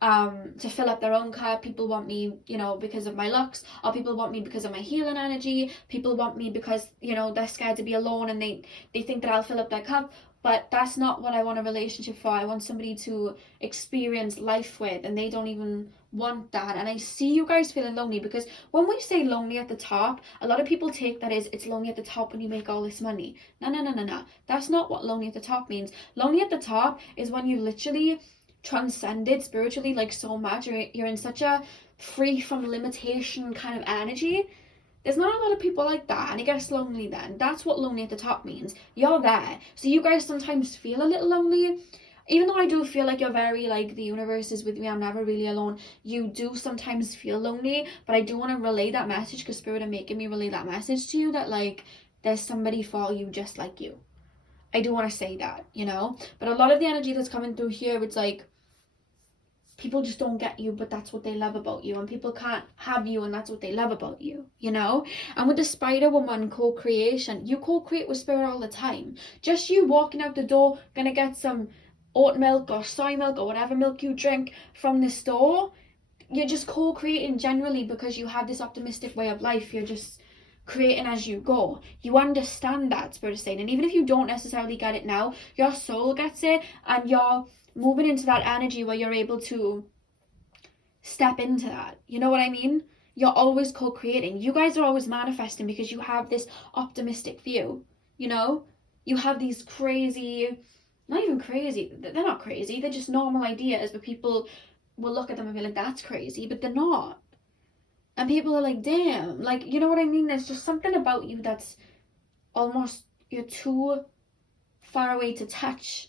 to fill up their own cup. People want me, because of my looks, or people want me because of my healing energy. People want me because, they're scared to be alone and they think that I'll fill up their cup. But that's not what I want a relationship for. I want somebody to experience life with, and they don't even want that. And I see you guys feeling lonely, because when we say lonely at the top, a lot of people take that as it's lonely at the top when you make all this money. No. That's not what lonely at the top means. Lonely at the top is when you literally transcended spiritually, like, so much. You're in such a free from limitation kind of energy. There's not a lot of people like that, and it gets lonely then. That's what lonely at the top means. You're there. So you guys sometimes feel a little lonely. Even though I do feel like you're very, like, the universe is with me, I'm never really alone. You do sometimes feel lonely, but I do want to relay that message, because Spirit are making me relay that message to you, that, like, there's somebody for you just like you. I do want to say that, But a lot of the energy that's coming through here, it's like, people just don't get you, but that's what they love about you. And people can't have you, and that's what they love about you, And with the Spider Woman co-creation, you co-create with Spirit all the time. Just you walking out the door, gonna get some oat milk or soy milk or whatever milk you drink from the store. You're just co-creating generally, because you have this optimistic way of life. You're just creating as you go. You understand that, Spirit is saying. And even if you don't necessarily get it now, your soul gets it, and you're moving into that energy where you're able to step into that. You know what I mean? You're always co-creating. You guys are always manifesting, because you have this optimistic view. You have these crazy, not even crazy, they're not crazy, they're just normal ideas, but people will look at them and be like, that's crazy, but they're not. And people are like, damn, like, you know what I mean? There's just something about you that's almost, you're too far away to touch.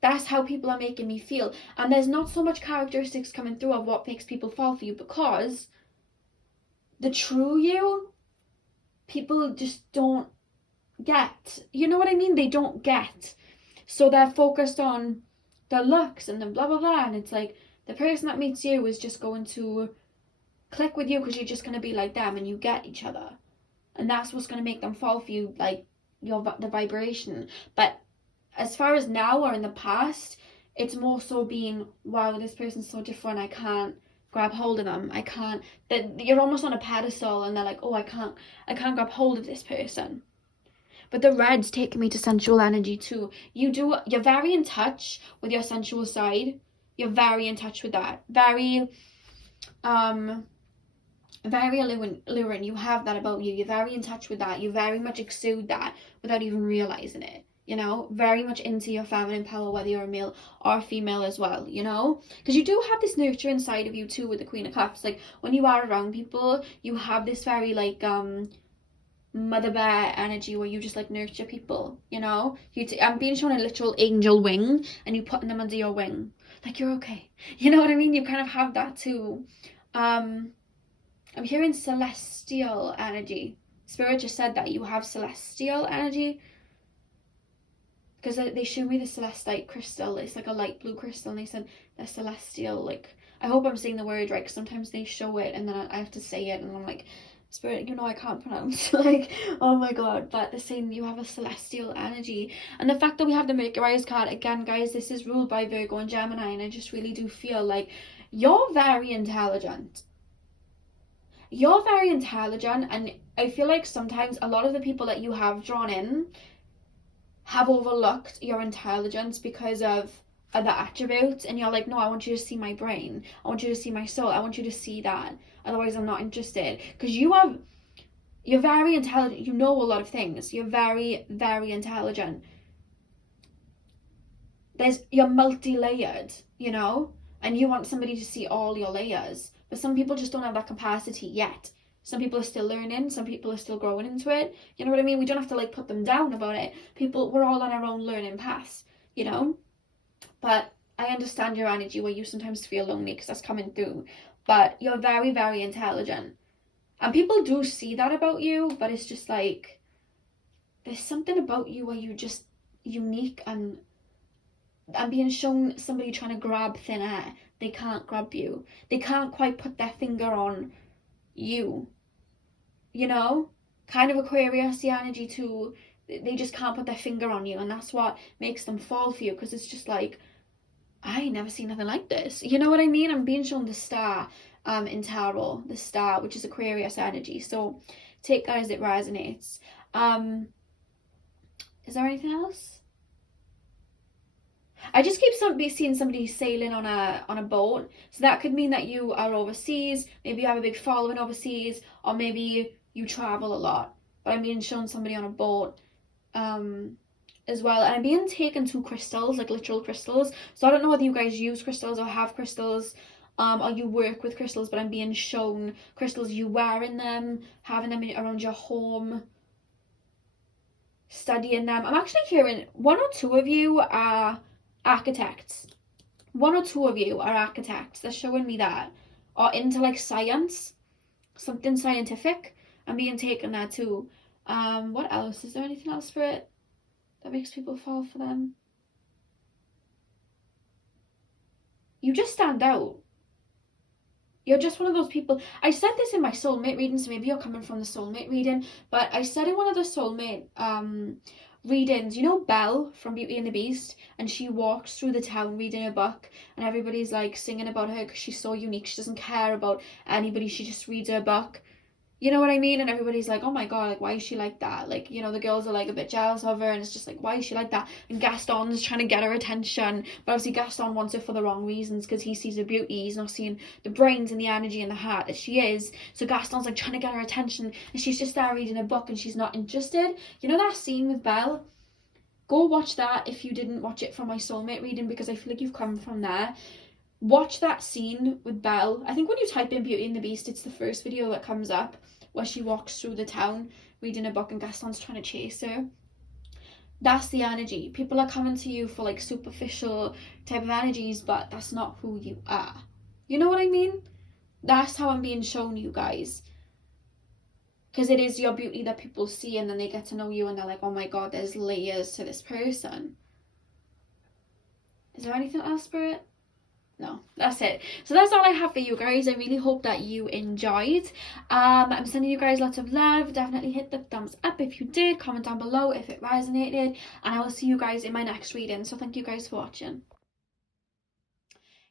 That's how people are making me feel. And there's not so much characteristics coming through of what makes people fall for you, because the true you, people just don't get. You know what I mean? They don't get. So they're focused on their looks and the blah, blah, blah. And it's like, the person that meets you is just going to click with you, because you're just going to be like them, and you get each other. And that's what's going to make them fall for you, like the vibration. But as far as now or in the past, it's more so being, wow, this person's so different, I can't grab hold of them. I can't, that you're almost on a pedestal, and they're like, oh, I can't grab hold of this person. But the red's taking me to sensual energy too. You're very in touch with your sensual side. You're very in touch with that. Very alluring. You have that about you. You're very in touch with that. You very much exude that without even realizing it. Very much into your feminine power, whether you're a male or a female as well, because you do have this nurture inside of you too with the Queen of Cups. Like, when you are around people, you have this very, like, mother bear energy, where you just, like, nurture people, I'm being shown a literal angel wing, and you putting them under your wing, like, you're okay, you know what I mean? You kind of have that too. I'm hearing celestial energy. Spirit just said that you have celestial energy, because they showed me the celestite crystal. It's like a light blue crystal, and they said they're celestial. Like, I hope I'm saying the word right, because sometimes they show it and then I have to say it, and I'm like, Spirit, I can't pronounce. Like, oh my god. But they're saying you have a celestial energy. And the fact that we have the Enquires card, again, guys, this is ruled by Virgo and Gemini, and I just really do feel like you're very intelligent. you're very intelligent, and I feel like sometimes a lot of the people that you have drawn in have overlooked your intelligence because of other attributes, and you're like, no, I want you to see my brain, I want you to see my soul, I want you to see that, otherwise I'm not interested. Because you're very intelligent, you know a lot of things, you're very, very intelligent. You're multi-layered, you know, and you want somebody to see all your layers, but some people just don't have that capacity yet. Some people are still learning, some people are still growing into it, you know what I mean? We don't have to like put them down about it. We're all on our own learning paths, you know. But I understand your energy where you sometimes feel lonely, because that's coming through. But you're very, very intelligent, and people do see that about you, but it's just like there's something about you where you're just unique, and I'm being shown somebody trying to grab thin air. They can't grab you. They can't quite put their finger on you. You know? Kind of Aquarius, the energy too. They just can't put their finger on you, and that's what makes them fall for you, because it's just like, I ain't never seen nothing like this. You know what I mean? I'm being shown the star in tarot. The star, which is Aquarius energy. So take that as it resonates. Is there anything else? I just keep seeing somebody sailing on a boat. So that could mean that you are overseas. Maybe you have a big following overseas, or maybe you travel a lot. But I'm being shown somebody on a boat as well. And I'm being taken to crystals, like literal crystals. So I don't know whether you guys use crystals or have crystals, or you work with crystals, but I'm being shown crystals you wearing them, having them around your home, studying them. I'm actually hearing one or two of you are architects. One or two of you are architects. They're showing me that. Or into like science, something scientific. I'm being taken there too. What else? Is there anything else for it that makes people fall for them? You just stand out. You're just one of those people. I said this in my soulmate reading, so maybe you're coming from the soulmate reading, but I said in one of the soulmate readings, you know Belle from Beauty and the Beast, and she walks through the town reading a book, and everybody's like singing about her because she's so unique. She doesn't care about anybody, she just reads her book. You know what I mean? And everybody's like, oh my god, like, why is she like that? Like, you know, the girls are like a bit jealous of her, and it's just like, why is she like that? And Gaston's trying to get her attention, but obviously Gaston wants her for the wrong reasons, because he sees her beauty. He's not seeing the brains and the energy and the heart that she is. So Gaston's like trying to get her attention, and she's just there reading a book, and she's not interested. You know that scene with Belle? Go watch that if you didn't watch it from my soulmate reading, because I feel like you've come from there. Watch that scene with Belle. I think when you type in Beauty and the Beast, it's the first video that comes up, where she walks through the town reading a book and Gaston's trying to chase her. That's the energy. People are coming to you for like superficial type of energies, but that's not who you are. You know what I mean? That's how I'm being shown, you guys. Because it is your beauty that people see, and then they get to know you and they're like, oh my god, there's layers to this person. Is there anything else, Spirit? No, that's it. So that's all I have for you guys. I really hope that you enjoyed. I'm sending you guys lots of love. Definitely hit the thumbs up if you did. Comment down below if it resonated, and I will see you guys in my next reading. So thank you guys for watching.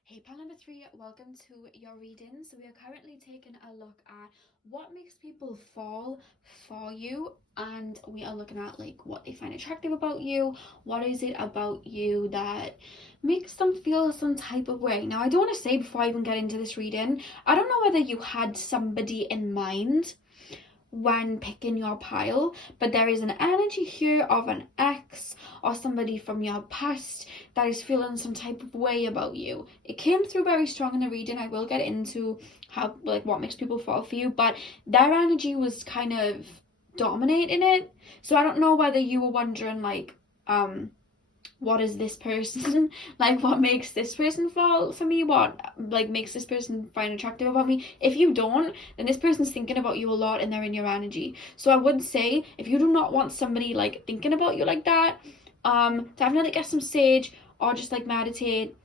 Hey, pal number 3, welcome to your reading. So we are currently taking a look at what makes people fall for you, and we are looking at like what they find attractive about you. What is it about you that makes them feel some type of way? Now, I don't want to say before I even get into this reading, I don't know whether you had somebody in mind when picking your pile, but there is an energy here of an ex or somebody from your past that is feeling some type of way about you. It came through very strong in the reading. I will get into how, like, what makes people fall for you, but their energy was kind of dominating it. So I don't know whether you were wondering like, what is this person like, what makes this person fall for me, what like makes this person find attractive about me. If you don't, then this person's thinking about you a lot and they're in your energy. So I would say, if you do not want somebody like thinking about you like that, definitely get some sage, or just like meditate,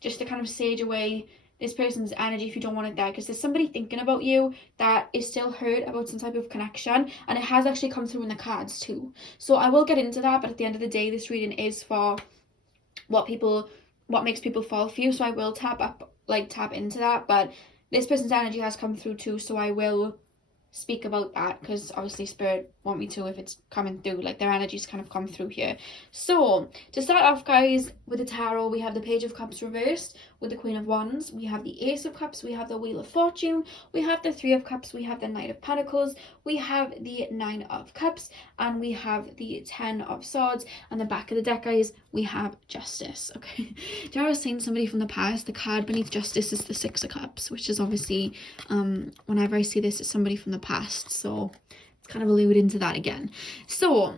just to kind of sage away this person's energy if you don't want it there, because there's somebody thinking about you that is still hurt about some type of connection, and it has actually come through in the cards too. So I will get into that, but at the end of the day, this reading is for what makes people fall for you. So I will tap into that, but this person's energy has come through too, so I will speak about that because obviously spirit want me to if it's coming through, like their energies kind of come through here. So to start off, guys, with the tarot, we have the Page of Cups reversed with the Queen of Wands, we have the Ace of Cups, we have the Wheel of Fortune, we have the Three of Cups, we have the Knight of Pentacles, we have the Nine of Cups, and we have the Ten of Swords. And the back of the deck, guys, we have Justice. Okay, do you know I was saying somebody from the past, the card beneath Justice is the Six of Cups, which is obviously whenever I see this, it's somebody from the past, so it's kind of alluding to that again. So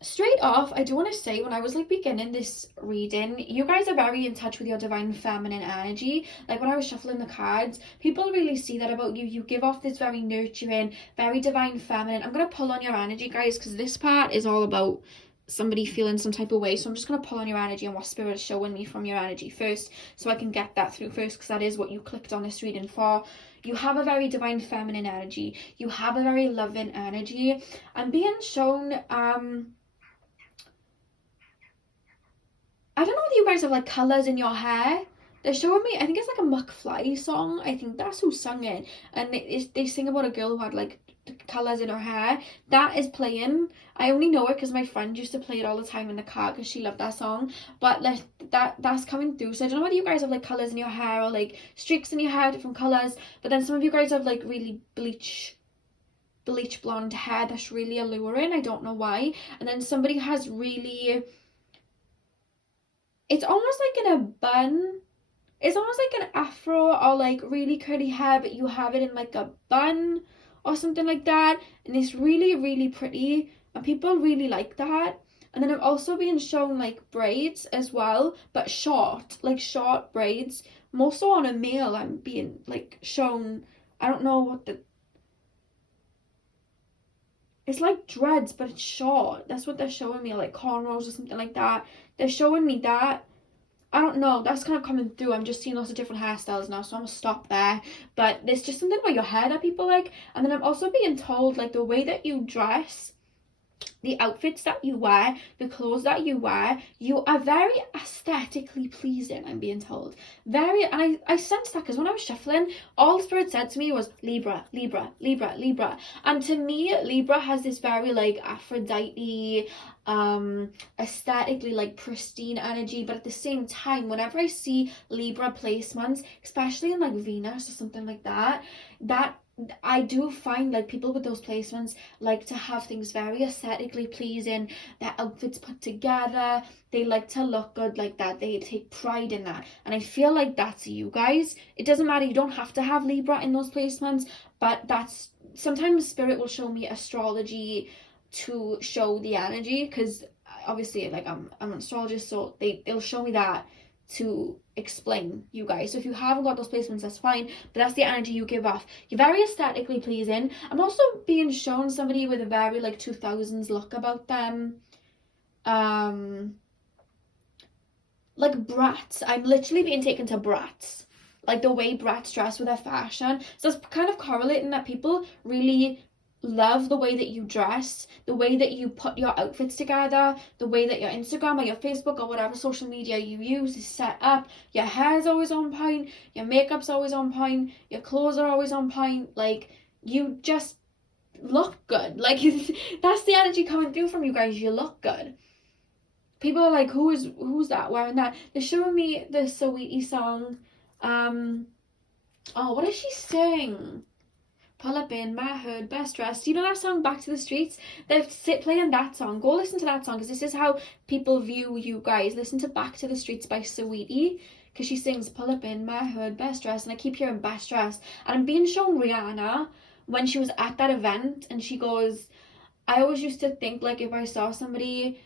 straight off, I do want to say, when I was like beginning this reading, you guys are very in touch with your divine feminine energy. Like when I was shuffling the cards, people really see that about you. You give off this very nurturing, very divine feminine. I'm going to pull on your energy, guys, because this part is all about somebody feeling some type of way. So I'm just going to pull on your energy and what spirit is showing me from your energy first, so I can get that through first, because that is what you clicked on this reading for. You have a very divine feminine energy. You have a very loving energy. I'm being shown I don't know if you guys have like colours in your hair. They're showing me, I think it's like a McFly song. I think that's who sung it. And they sing about a girl who had like colours in her hair. That is playing. I only know it because my friend used to play it all the time in the car because she loved that song. But like that's coming through. So I don't know whether you guys have like colours in your hair or like streaks in your hair, different colours. But then some of you guys have like really bleach blonde hair that's really alluring. I don't know why. And then somebody has really, it's almost like in a bun. It's almost like an afro or like really curly hair, but you have it in like a bun or something like that. And it's really, really pretty. And people really like that. And then I'm also being shown like braids as well, but short, like short braids. More so on a male, I'm being like shown, I don't know what the, it's like dreads, but it's short. That's what they're showing me, like cornrows or something like that. They're showing me that. I don't know, that's kind of coming through. I'm just seeing lots of different hairstyles now, so I'm gonna stop there. But there's just something about your hair that people like. And then I'm also being told, like, the way that you dress, the outfits that you wear, the clothes that you wear, you are very aesthetically pleasing, I'm being told. Very, and I sensed that because when I was shuffling, all Spirit said to me was Libra, Libra, Libra, Libra. And to me, Libra has this very, like, Aphrodite, aesthetically, like, pristine energy. But at the same time, whenever I see Libra placements, especially in, like, Venus or something like that, I do find like people with those placements like to have things very aesthetically pleasing, their outfits put together, they like to look good like that, they take pride in that. And I feel like that's you guys. It doesn't matter, you don't have to have Libra in those placements, but that's, sometimes Spirit will show me astrology to show the energy, because obviously like I'm an astrologist, so they'll show me that to explain you guys. So if you haven't got those placements, that's fine, but that's the energy you give off. You're very aesthetically pleasing. I'm also being shown somebody with a very like 2000s look about them, like brats. I'm literally being taken to brats, like the way brats dress with their fashion. So it's kind of correlating that people really love the way that you dress, the way that you put your outfits together, the way that your Instagram or your Facebook or whatever social media you use is set up. Your hair's always on point, your makeup's always on point, your clothes are always on point. Like, you just look good. Like, that's the energy coming through from you guys. You look good. People are like, who's that wearing that? They're showing me the Saweetie song. Oh, what does she sing? Pull up in my hood, best dressed. You know that song, Back to the Streets? They're playing that song. Go listen to that song, because this is how people view you guys. Listen to Back to the Streets by Saweetie, because she sings pull up in my hood, best dressed, and I keep hearing best dressed. And I'm being shown Rihanna when she was at that event, and she goes, I always used to think like if I saw somebody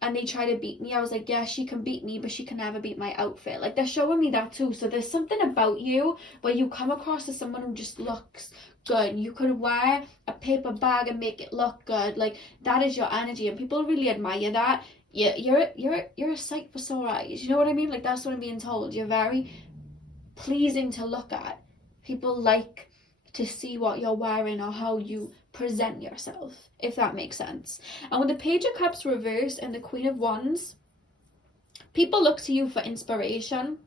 and they try to beat me, I was like, yeah, she can beat me, but she can never beat my outfit. Like, they're showing me that too. So there's something about you where you come across as someone who just looks good. You could wear a paper bag and make it look good. Like, that is your energy, and people really admire that. You're a sight for sore eyes. You know what I mean? Like, that's what I'm being told. You're very pleasing to look at. People like to see what you're wearing or how you present yourself, if that makes sense. And with the Page of Cups reversed and the Queen of Wands, people look to you for inspiration.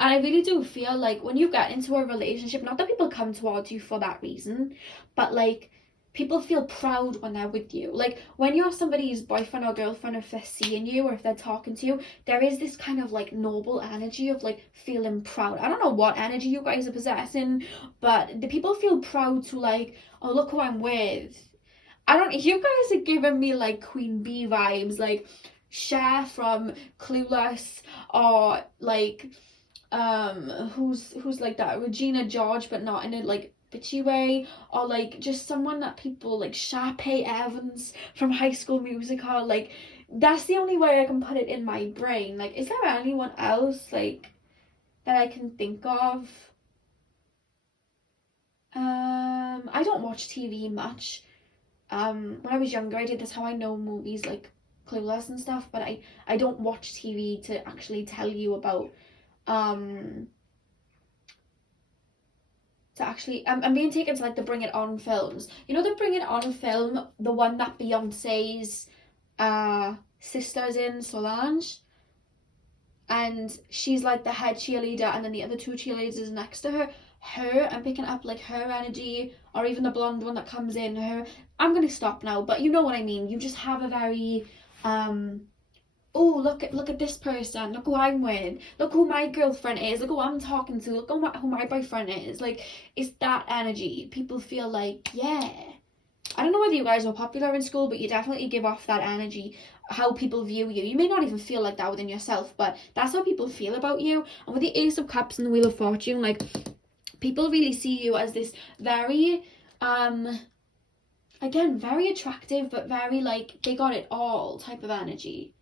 And I really do feel like when you get into a relationship, not that people come towards you for that reason, but like people feel proud when they're with you. Like when you're somebody's boyfriend or girlfriend, if they're seeing you or if they're talking to you, there is this kind of like noble energy of like feeling proud. I don't know what energy you guys are possessing, but the people feel proud to like, oh, look who I'm with. I don't, you guys are giving me like Queen Bee vibes, like Cher from Clueless, or like who's like that, Regina George, but not in a like bitchy way, or like just someone that people like, Sharpay Evans from High School Musical. Like that's the only way I can put it in my brain. Like, is there anyone else like that I can think of? I don't watch TV much. When I was younger I did. That's how I know movies like Clueless and stuff, but I don't watch TV to actually tell you about to actually I'm being taken to like the Bring It On films. You know the Bring It On film, the one that Beyonce's sister's in, Solange, and she's like the head cheerleader and then the other two cheerleaders next to her. I'm picking up like her energy, or even the blonde one that comes in, her. I'm gonna stop now, but you know what I mean. You just have a very oh, look at this person, look who I'm with, look who my girlfriend is, look who I'm talking to, look who my boyfriend is. Like, it's that energy. People feel like, yeah. I don't know whether you guys were popular in school, but you definitely give off that energy, how people view you. You may not even feel like that within yourself, but that's how people feel about you. And with the Ace of Cups and the Wheel of Fortune, like, people really see you as this very again, very attractive, but very like, they got it all type of energy.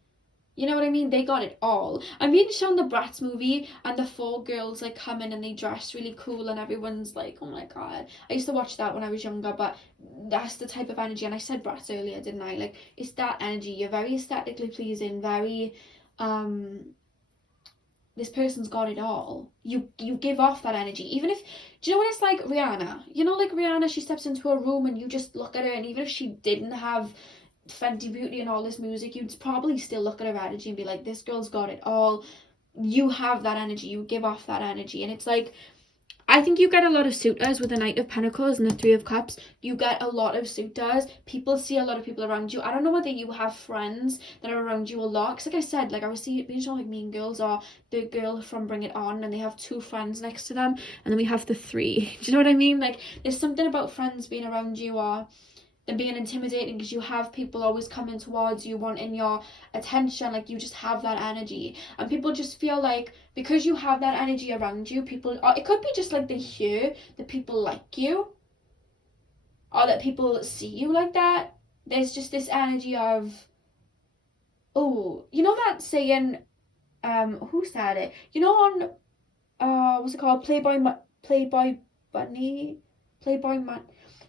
You know what I mean? They got it all. I'm being shown the Bratz movie, and the four girls like come in and they dress really cool, and everyone's like, oh my god. I used to watch that when I was younger, but that's the type of energy. And I said Bratz earlier, didn't I? Like, it's that energy. You're very aesthetically pleasing, very this person's got it all. You give off that energy. Even if, do you know what it's like, Rihanna? You know, like Rihanna, she steps into a room and you just look at her, and even if she didn't have Fenty Beauty and all this music, you'd probably still look at her energy and be like, this girl's got it all. You have that energy, you give off that energy. And it's like, I think you get a lot of suitors with the Knight of Pentacles and the Three of Cups. You get a lot of suitors. People see a lot of people around you. I don't know whether you have friends that are around you a lot, because like I said, like I was being shown like Mean Girls, or the girl from Bring It On, and they have two friends next to them, and then we have the three. Do you know what I mean? Like, there's something about friends being around you, or them being intimidating, because you have people always coming towards you wanting your attention. Like, you just have that energy, and people just feel like because you have that energy around you, people, or it could be just like they hear that people like you, or that people see you like that. There's just this energy of, oh, you know that saying, who said it, you know, on what's it called, Playboy Bunny, Playboy Man,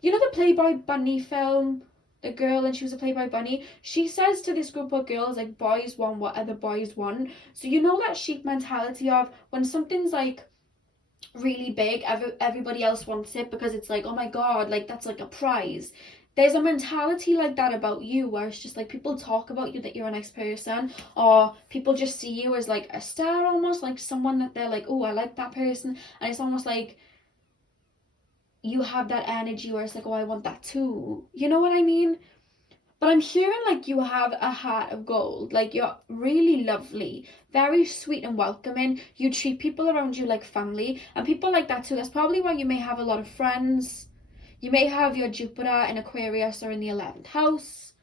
you know the Playboy Bunny film, the girl, and she was a Playboy bunny. She says to this group of girls, like, boys want what other boys want. So you know that chic mentality of when something's like really big, everybody else wants it because it's like, oh my god, like that's like a prize. There's a mentality like that about you, where it's just like people talk about you that you're a nice person, or people just see you as like a star, almost like someone that they're like, oh, I like that person. And it's almost like you have that energy where it's like, oh, I want that too. You know what I mean? But I'm hearing like you have a heart of gold. Like, you're really lovely, very sweet and welcoming. You treat people around you like family, and people like that too. That's probably why you may have a lot of friends. You may have your Jupiter in Aquarius or in the 11th house.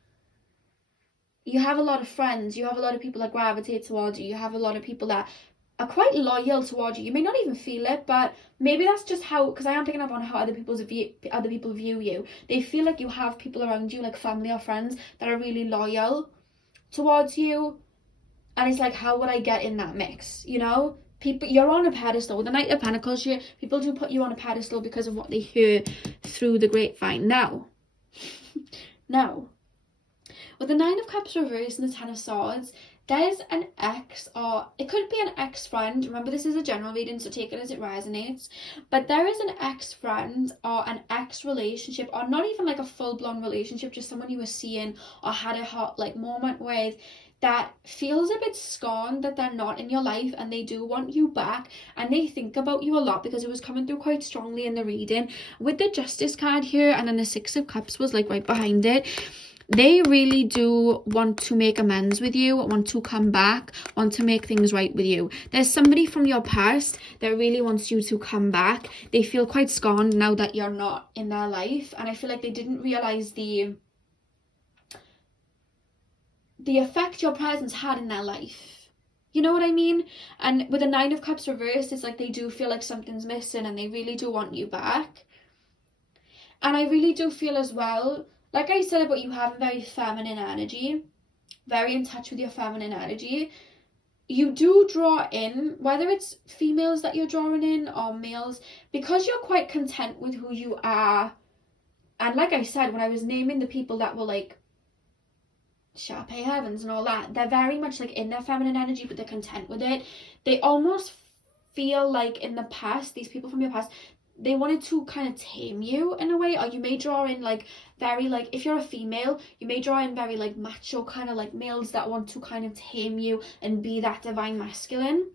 You have a lot of friends. You have a lot of people that gravitate towards you. You have a lot of people that are quite loyal towards you. You may not even feel it, but maybe that's just how, because I am picking up on how other people view you. They feel like you have people around you, like family or friends, that are really loyal towards you. And it's like, how would I get in that mix? You know, people, you're on a pedestal. With the Knight of Pentacles, people do put you on a pedestal because of what they hear through the grapevine. Now, With the Nine of Cups reversed and the Ten of Swords, there's an ex, or it could be an ex-friend. Remember, this is a general reading, so take it as it resonates. But there is an ex-friend or an ex-relationship, or not even like a full-blown relationship, just someone you were seeing or had a hot like moment with, that feels a bit scorned that they're not in your life, and they do want you back, and they think about you a lot, because it was coming through quite strongly in the reading with the Justice card here, and then the Six of Cups was like right behind it. They really do want to make amends with you, want to come back, want to make things right with you. There's somebody from your past that really wants you to come back. They feel quite scorned now that you're not in their life, and I feel like they didn't realize the effect your presence had in their life. You know what I mean? And with the Nine of Cups reversed, it's like they do feel like something's missing, and they really do want you back. And I really do feel as well, like I said about you having very feminine energy, very in touch with your feminine energy, you do draw in, whether it's females that you're drawing in or males, because you're quite content with who you are. And like I said, when I was naming the people that were like Sharpay Heavens and all that, they're very much like in their feminine energy, but they're content with it. They almost feel like in the past, these people from your past, they wanted to kind of tame you in a way, or you may draw in like very like, if you're a female, you may draw in very like macho kind of like males that want to kind of tame you and be that divine masculine.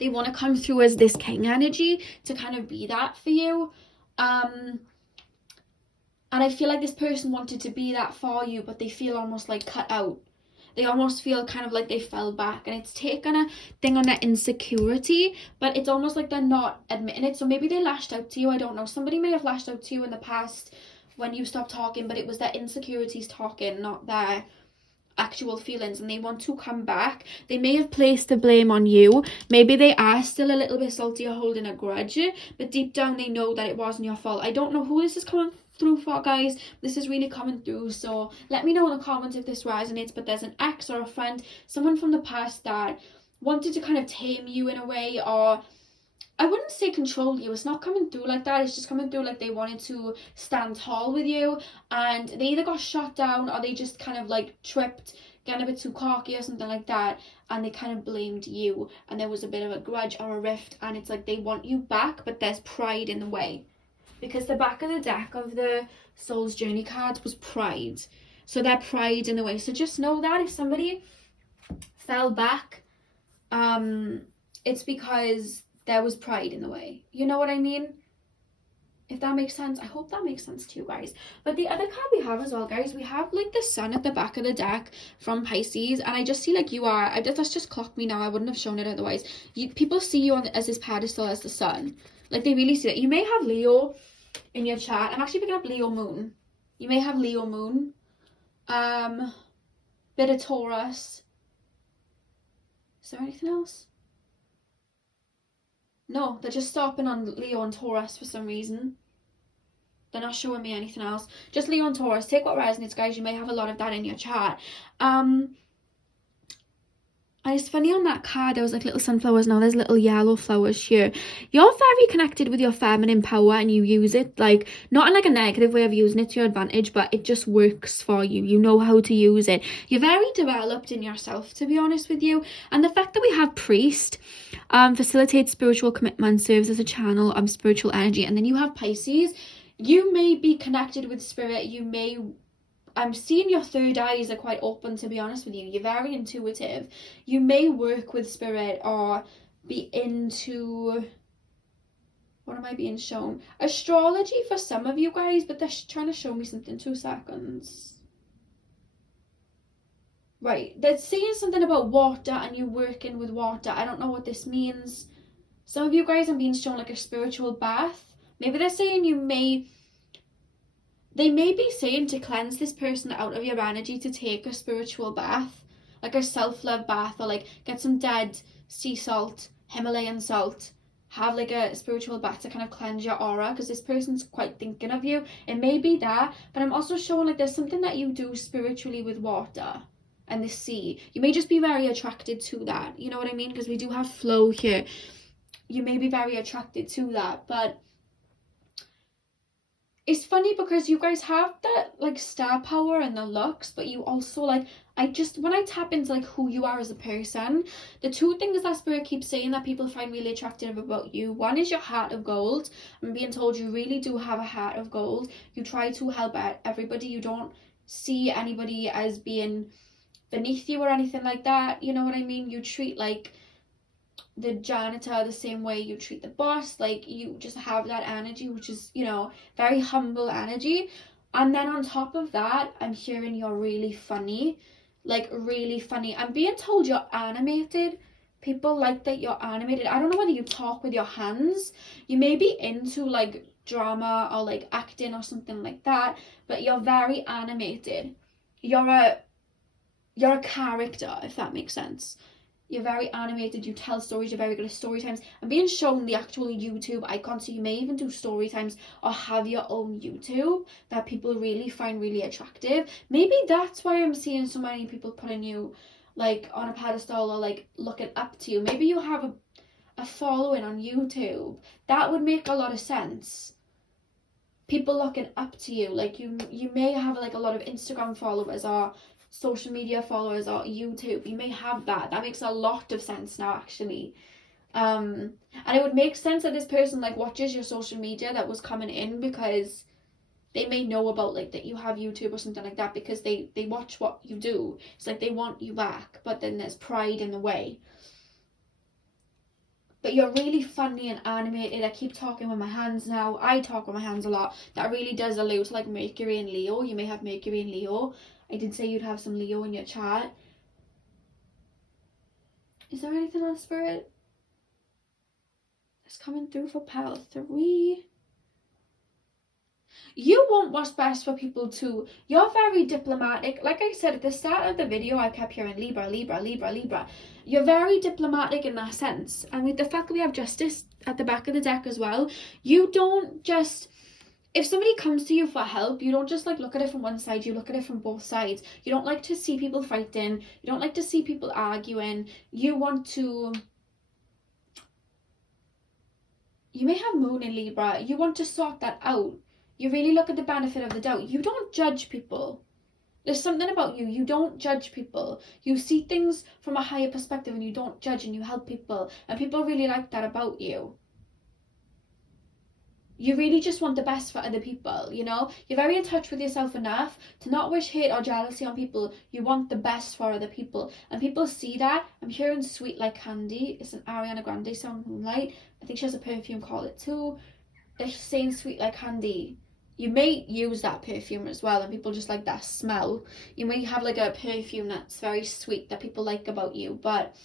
They want to come through as this king energy to kind of be that for you. And I feel like this person wanted to be that for you, but they feel almost like cut out. They almost feel kind of like they fell back, and it's taken a thing on their insecurity, but it's almost like they're not admitting it. So maybe they lashed out to you, I don't know. Somebody may have lashed out to you in the past when you stopped talking, but it was their insecurities talking, not their actual feelings, and they want to come back. They may have placed the blame on you. Maybe they are still a little bit salty or holding a grudge, but deep down they know that it wasn't your fault. I don't know who this is coming through for, guys. This is really coming through, so let me know in the comments if this resonates. But there's an ex or a friend, someone from the past that wanted to kind of tame you in a way, or I wouldn't say control you. It's not coming through like that. It's just coming through like they wanted to stand tall with you, and they either got shot down or they just kind of like tripped, getting a bit too cocky or something like that, and they kind of blamed you, and there was a bit of a grudge or a rift, and it's like they want you back, but there's pride in the way. Because the back of the deck of the Soul's Journey card was pride. So they're pride in the way. So just know that if somebody fell back, it's because there was pride in the way. You know what I mean? If that makes sense. I hope that makes sense to you guys. But the other card we have as well, guys, we have like the sun at the back of the deck from Pisces. And I just see like you are, that's just clocked me now. I wouldn't have shown it otherwise. People see you on as this pedestal as the sun. Like they really see it. You may have Leo in your chart. I'm actually picking up Leo moon. You may have Leo moon. Bit of Taurus. Is there anything else? No, they're just stopping on Leo and Taurus for some reason. They're not showing me anything else. Just Leo and Taurus. Take what resonates, guys. You may have a lot of that in your chart. And it's funny on that card, there was like little sunflowers. Now there's little yellow flowers here. You're very connected with your feminine power, and you use it, like, not in like a negative way of using it to your advantage, but it just works for you. You know how to use it. You're very developed in yourself, to be honest with you. And the fact that we have priest facilitates spiritual commitment, serves as a channel of spiritual energy. And then you have Pisces. You may be connected with spirit. You may... I'm seeing your third eyes are quite open, to be honest with you. You're very intuitive. You may work with spirit or be into... What am I being shown? Astrology for some of you guys, but they're trying to show me something. 2 seconds. Right. They're saying something about water and you working with water. I don't know what this means. Some of you guys, I'm being shown like a spiritual bath. Maybe they're saying you may... They may be saying to cleanse this person out of your energy, to take a spiritual bath, like a self-love bath, or like get some dead sea salt, Himalayan salt, have like a spiritual bath to kind of cleanse your aura, because this person's quite thinking of you. It may be that, but I'm also showing like there's something that you do spiritually with water and the sea. You may just be very attracted to that, you know what I mean? Because we do have flow here. You may be very attracted to that, but it's funny because you guys have that like star power and the looks, but you also like, I just, when I tap into like who you are as a person, the two things that spirit keeps saying that people find really attractive about you, one is your heart of gold. I'm being told you really do have a heart of gold. You try to help out everybody. You don't see anybody as being beneath you or anything like that. You know what I mean? You treat like the janitor the same way you treat the boss. Like, you just have that energy, which is, you know, very humble energy. And then on top of that, I'm hearing you're really funny, like really funny. I'm being told you're animated. People like that you're animated. I don't know whether you talk with your hands. You may be into like drama or like acting or something like that, but you're very animated. You're a you're a character, if that makes sense. You're very animated, you tell stories, you're very good at story times. I'm being shown the actual YouTube icon, so you may even do story times or have your own YouTube that people really find really attractive. Maybe that's why I'm seeing so many people putting you like on a pedestal or like looking up to you. Maybe you have a following on YouTube. That would make a lot of sense. People looking up to you, like you may have like a lot of Instagram followers or social media followers or YouTube. You may have that. That makes a lot of sense now, actually. And it would make sense that this person like watches your social media that was coming in, because they may know about like that you have YouTube or something like that, because they watch what you do. It's like they want you back, but then there's pride in the way. But you're really funny and animated. I keep talking with my hands now. I talk with my hands a lot. That really does allude to like Mercury and Leo. You may have Mercury and Leo. I did say you'd have some Leo in your chart. Is there anything else, Spirit? That's coming through for pile 3. You want what's best for people too. You're very diplomatic. Like I said at the start of the video, I kept hearing Libra, Libra, Libra, Libra. You're very diplomatic in that sense. And with the fact that we have Justice at the back of the deck as well, you don't just, if somebody comes to you for help, you don't just like look at it from one side, you look at it from both sides. You don't like to see people fighting. You don't like to see people arguing. You want to, you may have Moon in Libra. You want to sort that out. You really look at the benefit of the doubt. You don't judge people. There's something about you. You don't judge people. You see things from a higher perspective and you don't judge, and you help people. And people really like that about you. You really just want the best for other people, you know? You're very in touch with yourself enough to not wish hate or jealousy on people. You want the best for other people. And people see that. I'm hearing Sweet Like Candy. It's an Ariana Grande song, Moonlight. I think she has a perfume called it too. They're saying Sweet Like Candy. You may use that perfume as well, and people just like that smell. You may have like a perfume that's very sweet that people like about you, but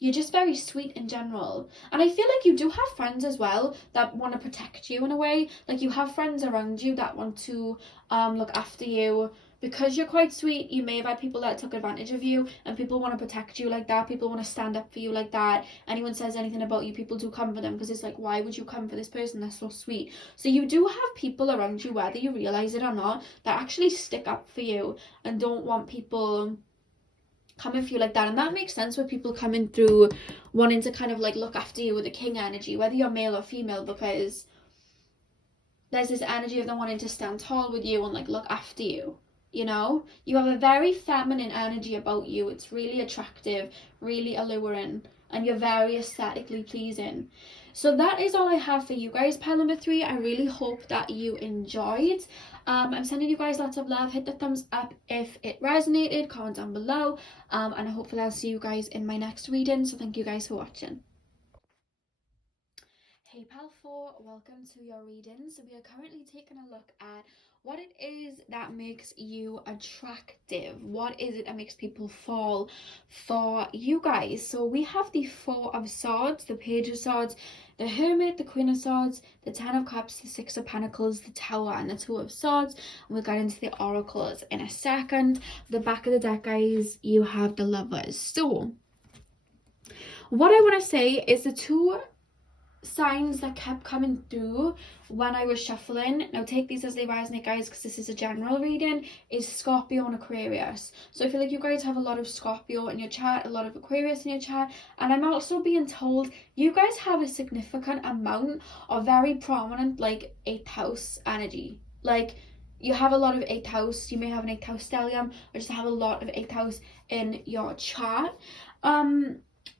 you're just very sweet in general. And I feel like you do have friends as well that want to protect you in a way. Like, you have friends around you that want to look after you. Because you're quite sweet, you may have had people that took advantage of you, and people want to protect you like that. People want to stand up for you like that. Anyone says anything about you, people do come for them, because it's like, why would you come for this person that's so sweet? So you do have people around you, whether you realise it or not, that actually stick up for you and don't want people coming for you like that. And that makes sense with people coming through wanting to kind of like look after you with a king energy, whether you're male or female, because there's this energy of them wanting to stand tall with you and like look after you. You know, you have a very feminine energy about you. It's really attractive, really alluring, and you're very aesthetically pleasing. So that is all I have for you guys, pile number 3. I really hope that you enjoyed. I'm sending you guys lots of love. Hit the thumbs up if it resonated, comment down below, and hopefully I'll see you guys in my next reading. So thank you guys for watching. Hey pal 4, welcome to your reading. So we are currently taking a look at what it is that makes you attractive. What is it that makes people fall for you guys? So we have the 4 of Swords, the Page of Swords, the Hermit, the Queen of Swords, the 10 of Cups, the 6 of Pentacles, the Tower, and the 2 of Swords. And we'll get into the oracles in a second. The back of the deck, guys, you have the Lovers. So what I want to say is the 2 signs that kept coming through when I was shuffling, now take these as they resonate, guys, because this is a general reading, is Scorpio and Aquarius. So I feel like you guys have a lot of Scorpio in your chart, a lot of Aquarius in your chart, and I'm also being told you guys have a significant amount of very prominent like 8th house energy. Like, you have a lot of 8th house, you may have an 8th house stellium, or just have a lot of 8th house in your chart.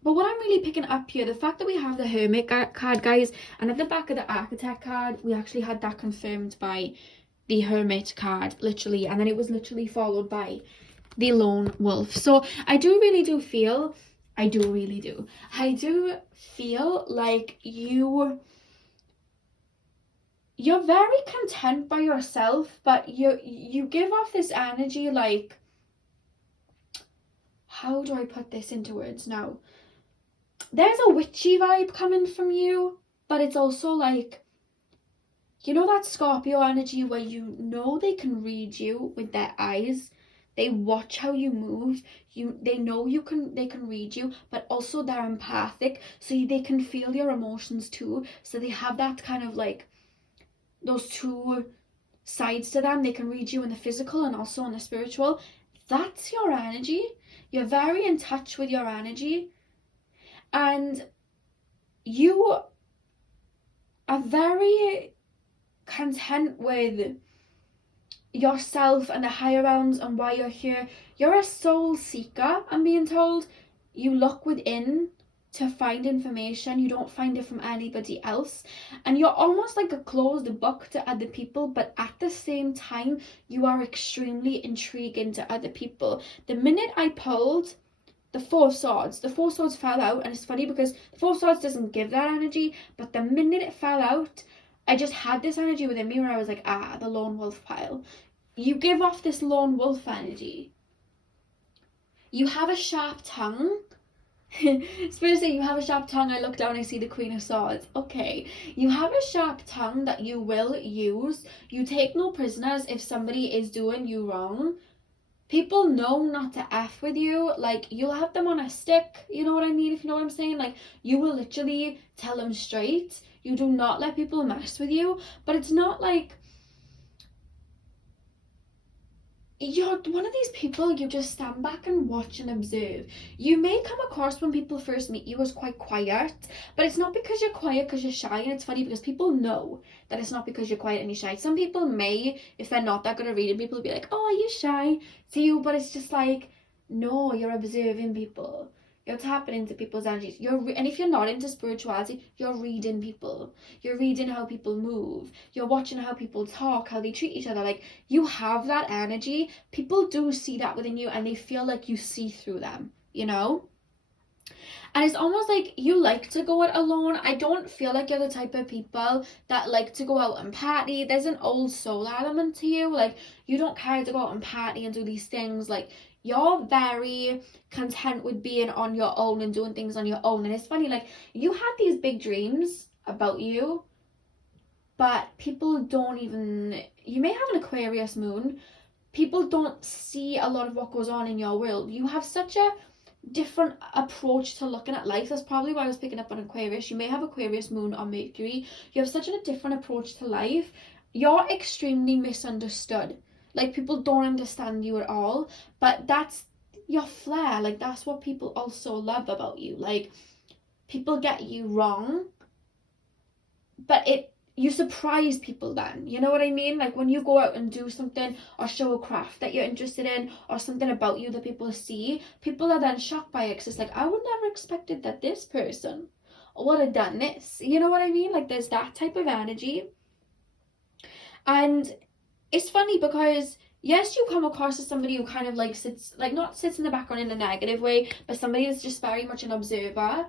But what I'm really picking up here, the fact that we have the Hermit card, guys, and at the back of the Architect card, we actually had that confirmed by the Hermit card, literally, and then it was literally followed by the Lone Wolf. So I do feel like you're very content by yourself, but you give off this energy like, how do I put this into words now? There's a witchy vibe coming from you, but it's also like, you know, that Scorpio energy where you know they can read you with their eyes. They watch how you move. They know they can read you, but also they're empathic, so they can feel your emotions too. So they have that kind of like those two sides to them. They can read you in the physical and also in the spiritual. That's your energy. You're very in touch with your energy. And you are very content with yourself and the higher realms and why you're here. You're a soul seeker, I'm being told. You look within to find information. You don't find it from anybody else. And you're almost like a closed book to other people, but at the same time, you are extremely intriguing to other people. The minute I pulled the Four of Swords fell out, and it's funny because the Four of Swords doesn't give that energy, but the minute it fell out, I just had this energy within me where I was like, the Lone Wolf pile. You give off this Lone Wolf energy. You have a sharp tongue. Spirit saying you have a sharp tongue. I look down, I see the Queen of Swords. Okay, you have a sharp tongue that you will use. You take no prisoners if somebody is doing you wrong. People know not to F with you. Like, you'll have them on a stick, you know what I mean, if you know what I'm saying? Like, you will literally tell them straight. You do not let people mess with you. But it's not like you're one of these people you just stand back and watch and observe. You may come across when people first meet you as quite quiet, but it's not because you're quiet because you're shy. And it's funny because people know that it's not because you're quiet and you're shy. Some people may, if they're not that good at reading people, be like, oh, are you shy to you? But it's just like, no, you're observing people. You're tapping into people's energies. And if you're not into spirituality, you're reading people. You're reading how people move. You're watching how people talk, how they treat each other. Like, you have that energy. People do see that within you, and they feel like you see through them, you know? And it's almost like you like to go out alone. I don't feel like you're the type of people that like to go out and party. There's an old soul element to you. Like, you don't care to go out and party and do these things. Like, you're very content with being on your own and doing things on your own. And it's funny, like, you have these big dreams about you, but people don't even, you may have an Aquarius moon, people don't see a lot of what goes on in your world. You have such a different approach to looking at life. That's probably why I was picking up on Aquarius. You may have Aquarius moon or Mercury. You have such a different approach to life. You're extremely misunderstood. Like, people don't understand you at all, but that's your flair. Like, that's what people also love about you. Like, people get you wrong, but you surprise people then, you know what I mean? Like, when you go out and do something or show a craft that you're interested in or something about you that people see, people are then shocked by it because it's like, I would never expected that this person would have done this, you know what I mean? Like, there's that type of energy. And it's funny because yes, you come across as somebody who kind of like sits, like, not sits in the background in a negative way, but somebody that's just very much an observer.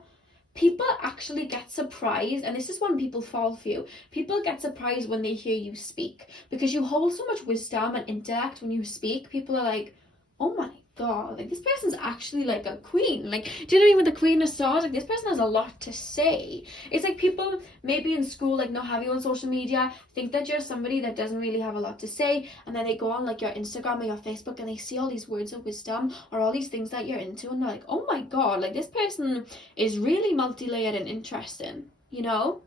People actually get surprised, and this is when people fall for you. People get surprised when they hear you speak because you hold so much wisdom and intellect when you speak. People are like, oh my god, like, this person's actually like a queen. Like, do you know what I mean, with the Queen of Swords? Like, this person has a lot to say. It's like people maybe in school, like, not have you on social media, think that you're somebody that doesn't really have a lot to say, and then they go on like your Instagram or your Facebook and they see all these words of wisdom or all these things that you're into, and they're like, oh my god, like, this person is really multi-layered and interesting, you know?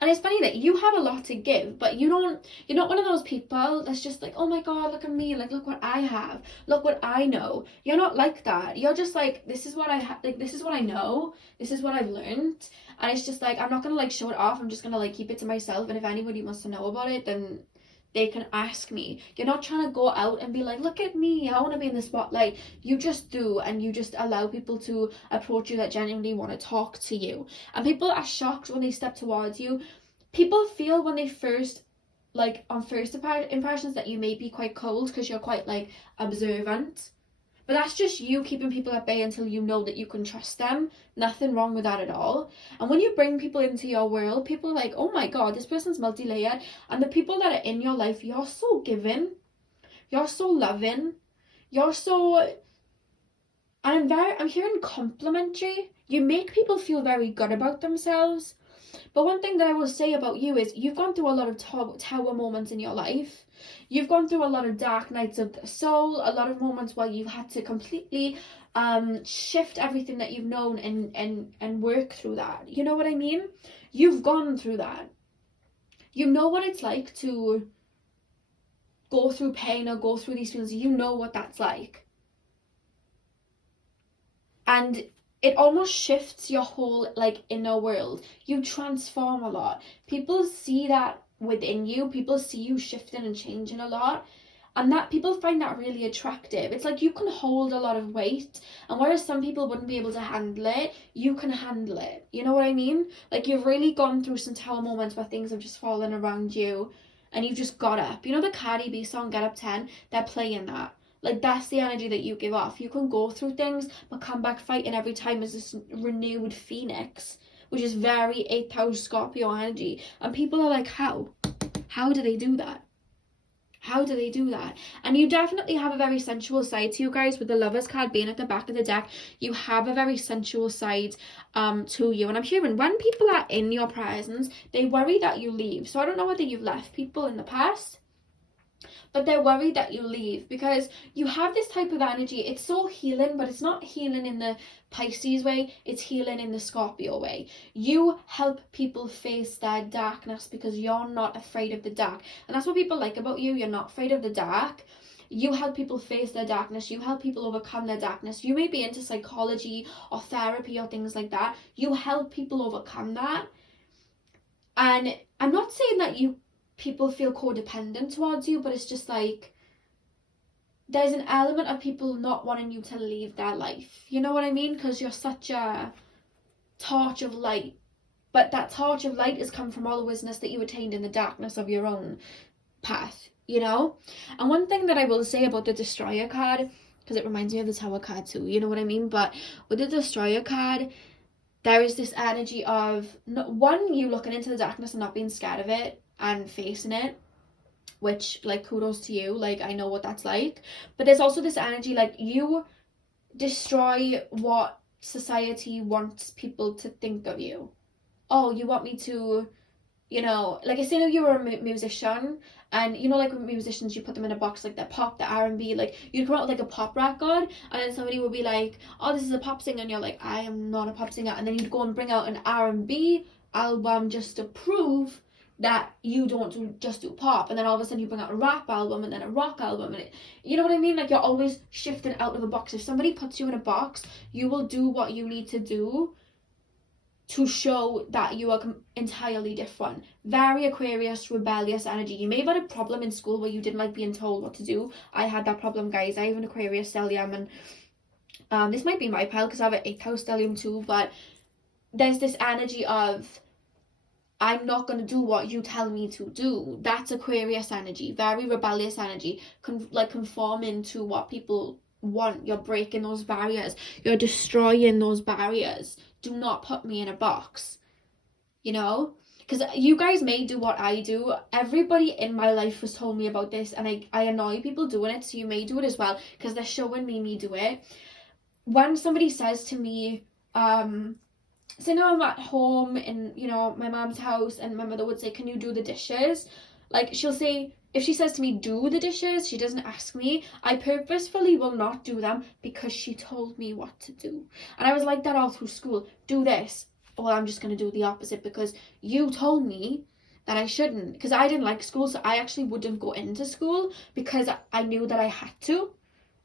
And it's funny that you have a lot to give, but you're not one of those people that's just like, oh my God, look at me, like, look what I have, look what I know. You're not like that. You're just like, this is what I have, like, this is what I know, this is what I've learned. And it's just like, I'm not gonna like show it off, I'm just gonna like keep it to myself. And if anybody wants to know about it, then they can ask me. You're not trying to go out and be like, look at me, I want to be in the spotlight. You just do, and you just allow people to approach you that genuinely want to talk to you. And people are shocked when they step towards you. People feel when they first, like, on first impressions that you may be quite cold because you're quite like observant. But that's just you keeping people at bay until you know that you can trust them. Nothing wrong with that at all. And when you bring people into your world, people are like, oh my God, this person's multi-layered. And the people that are in your life, you're so giving. You're so loving. You're so... And I'm hearing complimentary. You make people feel very good about themselves. But one thing that I will say about you is you've gone through a lot of tower moments in your life. You've gone through a lot of dark nights of the soul, a lot of moments where you've had to completely shift everything that you've known and work through that. You know what I mean? You've gone through that. You know what it's like to go through pain or go through these feelings. You know what that's like. And it almost shifts your whole like inner world. You transform a lot. People see that within you. People see you shifting and changing a lot, and that people find that really attractive. It's like you can hold a lot of weight, and whereas some people wouldn't be able to handle it, you can handle it. You know what I mean? Like, you've really gone through some tower moments where things have just fallen around you and you've just got up. You know the Cardi B song Get Up 10? They're playing that. Like, that's the energy that you give off. You can go through things but come back fighting every time as this renewed phoenix, which is very 8th house Scorpio energy. And people are like, how do they do that? How do they do that? And you definitely have a very sensual side to you guys. With the Lovers card being at the back of the deck, you have a very sensual side to you. And I'm hearing when people are in your presence, they worry that you leave. So I don't know whether you've left people in the past, but they're worried that you leave because you have this type of energy. It's so healing, but it's not healing in the Pisces way. It's healing in the Scorpio way. You help people face their darkness because you're not afraid of the dark. And that's what people like about you. You're not afraid of the dark. You help people face their darkness. You help people overcome their darkness. You may be into psychology or therapy or things like that. You help people overcome that. And I'm not saying that people feel codependent towards you, but it's just like there's an element of people not wanting you to leave their life. You know what I mean? Because you're such a torch of light. But that torch of light has come from all the wisdom that you attained in the darkness of your own path, you know? And one thing that I will say about the Destroyer card, because it reminds me of the Tower card too, you know what I mean? But with the Destroyer card, there is this energy of, one, you looking into the darkness and not being scared of it and facing it, which, like, kudos to you. Like, I know what that's like. But there's also this energy, like, you destroy what society wants people to think of you. Oh, you want me to, you know, like, I say if you were a musician, and, you know, like, with musicians, you put them in a box, like, the pop, the R&B, like, you'd come out with, like, a pop record, and then somebody would be like, oh, this is a pop singer, and you're like, I am not a pop singer, and then you'd go and bring out an R&B album just to prove that you don't just do pop, and then all of a sudden you bring out a rap album and then a rock album, and you know what I mean? Like, you're always shifting out of a box. If somebody puts you in a box, you will do what you need to do to show that you are entirely different. Very Aquarius, rebellious energy. You may have had a problem in school where you didn't like being told what to do. I had that problem, guys. I have an Aquarius stellium, and this might be my pile because I have an 8th house stellium too, but there's this energy of, I'm not going to do what you tell me to do. That's Aquarius energy. Very rebellious energy. Conforming to what people want. You're breaking those barriers. You're destroying those barriers. Do not put me in a box. You know? Because you guys may do what I do. Everybody in my life has told me about this, and I annoy people doing it, so you may do it as well, because they're showing me do it. When somebody says to me, so now I'm at home in, you know, my mom's house, and my mother would say, can you do the dishes? Like, she'll say, if she says to me, do the dishes, she doesn't ask me. I purposefully will not do them because she told me what to do. And I was like that all through school. Do this. well, I'm just going to do the opposite because you told me that I shouldn't, because I didn't like school. So I actually wouldn't go into school because I knew that I had to.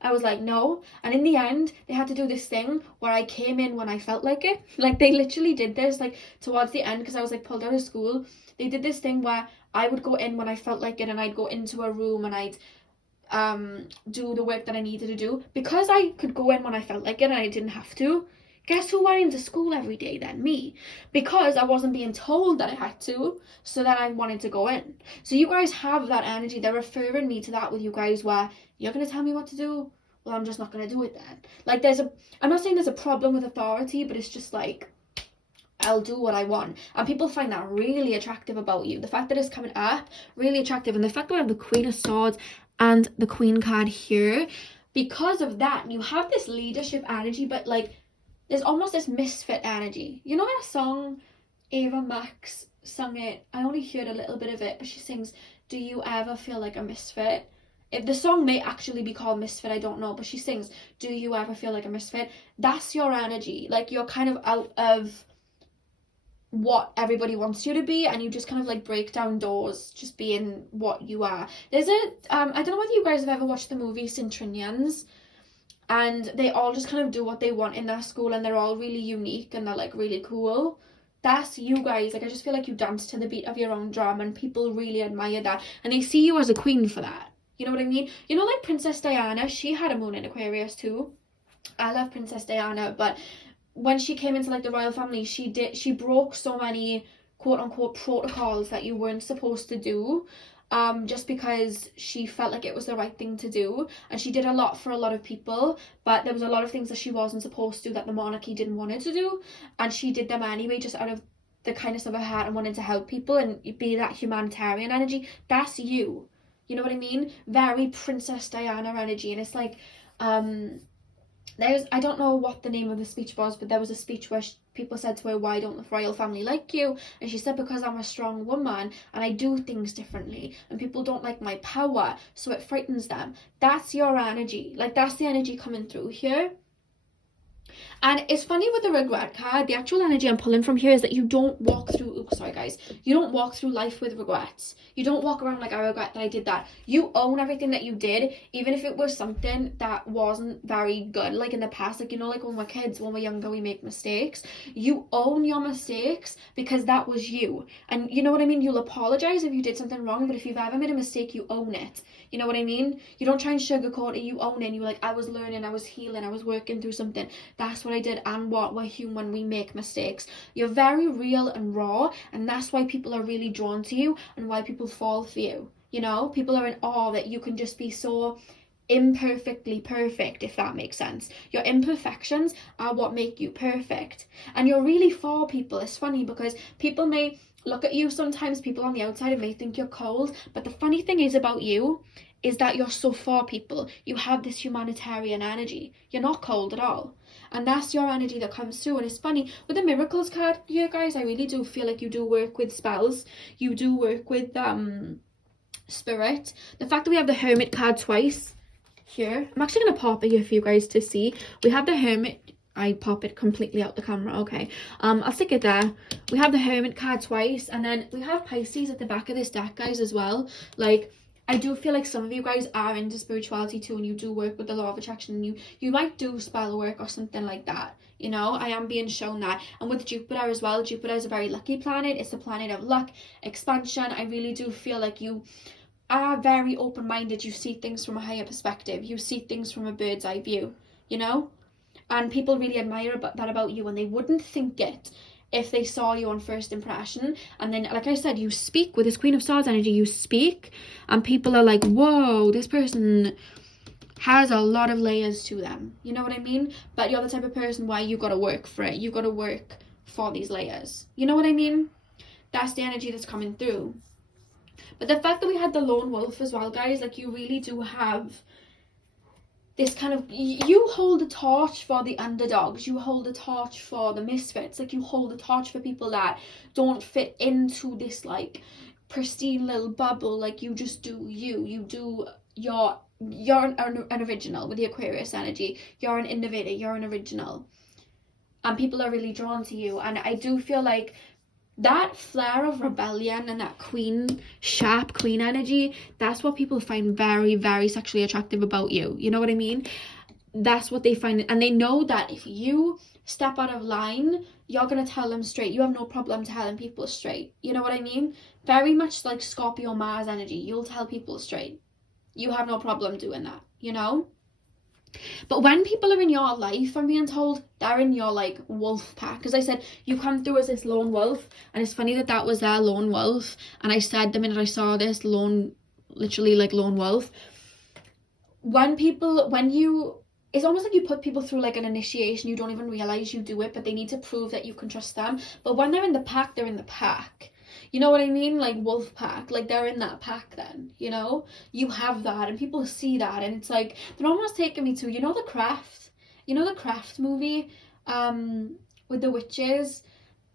I was like, no. And in the end, they had to do this thing where I came in when I felt like it. Like, they literally did this, like, towards the end, because I was, like, pulled out of school. They did this thing where I would go in when I felt like it, and I'd go into a room and I'd do the work that I needed to do. Because I could go in when I felt like it and I didn't have to. Guess who went into school every day then? Me. Because I wasn't being told that I had to, so that I wanted to go in. So you guys have that energy. They're referring me to that with you guys where you're going to tell me what to do. Well, I'm just not going to do it then. Like, I'm not saying there's a problem with authority, but it's just like, I'll do what I want. And people find that really attractive about you. The fact that it's coming up, really attractive. And the fact that we have the Queen of Swords and the Queen card here, because of that, you have this leadership energy, but like, there's almost this misfit energy. You know that song, Ava Max sung it? I only heard a little bit of it, but she sings, do you ever feel like a misfit? If the song may actually be called Misfit, I don't know, but she sings, do you ever feel like a misfit? That's your energy. Like, you're kind of out of what everybody wants you to be, and you just kind of like break down doors just being what you are. There's I don't know whether you guys have ever watched the movie Centurions, and they all just kind of do what they want in their school, and they're all really unique and they're like really cool. That's you guys. Like, I just feel like you dance to the beat of your own drum, and people really admire that, and they see you as a queen for that. You know what I mean? You know, like Princess Diana, she had a moon in Aquarius too. I love Princess Diana, but when she came into like the royal family, she broke so many quote unquote protocols that you weren't supposed to do, just because she felt like it was the right thing to do. And she did a lot for a lot of people, but there was a lot of things that she wasn't supposed to, that the monarchy didn't want her to do, and she did them anyway, just out of the kindness of her heart and wanting to help people and be that humanitarian energy. That's you. You know what I mean? Very Princess Diana energy. And it's like, I don't know what the name of the speech was, but there was a speech where people said to her, why don't the royal family like you? And she said, because I'm a strong woman and I do things differently, and people don't like my power, so it frightens them. That's your energy. Like, that's the energy coming through here. And it's funny with the regret card, the actual energy I'm pulling from here is that you don't walk through, oops, sorry guys, you don't walk through life with regrets. You don't walk around like, I regret that I did that. You own everything that you did, even if it was something that wasn't very good, like in the past. Like, you know, like when we're kids, when we're younger, we make mistakes. You own your mistakes because that was you. And you know what I mean? You'll apologize if you did something wrong, but if you've ever made a mistake, you own it. You know what I mean? You don't try and sugarcoat it, you own it. You're like, I was learning, I was healing, I was working through something. That's what I did. And what? We're human, we make mistakes. You're very real and raw, and that's why people are really drawn to you and why people fall for you. You know, people are in awe that you can just be so imperfectly perfect, if that makes sense. Your imperfections are what make you perfect. And you're really for people. It's funny because people may look at you sometimes, people on the outside, and may think you're cold, but the funny thing is about you is that you're so for people. You have this humanitarian energy. You're not cold at all. And that's your energy that comes through. And it's funny, with the miracles card here, guys, I really do feel like you do work with spells. You do work with spirit. The fact that we have the Hermit card twice here, I'm actually going to pop it here for you guys to see. We have the Hermit. I pop it completely out the camera, okay. I'll stick it there. We have the Hermit card twice, and then we have Pisces at the back of this deck, guys, as well. Like, I do feel like some of you guys are into spirituality too, and you do work with the law of attraction, and you might do spell work or something like that. You know, I am being shown that. And with Jupiter as well, Jupiter is a very lucky planet. It's the planet of luck, expansion. I really do feel like you are very open-minded. You see things from a higher perspective. You see things from a bird's eye view, you know? And people really admire that about you, and they wouldn't think it if they saw you on first impression. And then, like I said, you speak with this Queen of Swords energy. You speak, and people are like, whoa, this person has a lot of layers to them. You know what I mean? But you're the type of person where you got to work for it. You got to work for these layers. You know what I mean? That's the energy that's coming through. But the fact that we had the lone wolf as well, guys, like, you really do have this kind of, you hold a torch for the underdogs, you hold a torch for the misfits, like, you hold a torch for people that don't fit into this, like, pristine little bubble. Like, you just do you do you're an original with the Aquarius energy. You're an innovator, you're an original. and people are really drawn to you. And I do feel like that flair of rebellion and that sharp queen energy, that's what people find very, very sexually attractive about you. You know what I mean? That's what they find. And they know that if you step out of line, you're going to tell them straight. You have no problem telling people straight. You know what I mean? Very much like Scorpio Mars energy. You'll tell people straight. You have no problem doing that, you know? But when people are in your life, I'm being told, they're in your like wolf pack. As I said, you come through as this lone wolf, and it's funny that that was their lone wolf. And I said the minute I saw this literally like lone wolf. It's almost like you put people through like an initiation. You don't even realize you do it, but they need to prove that you can trust them. But when they're in the pack, they're in the pack. You know what I mean? Like wolf pack, like they're in that pack then, you know? You have that and people see that, and it's like, they're almost taking me to, The Craft? You know the Craft movie? With the witches?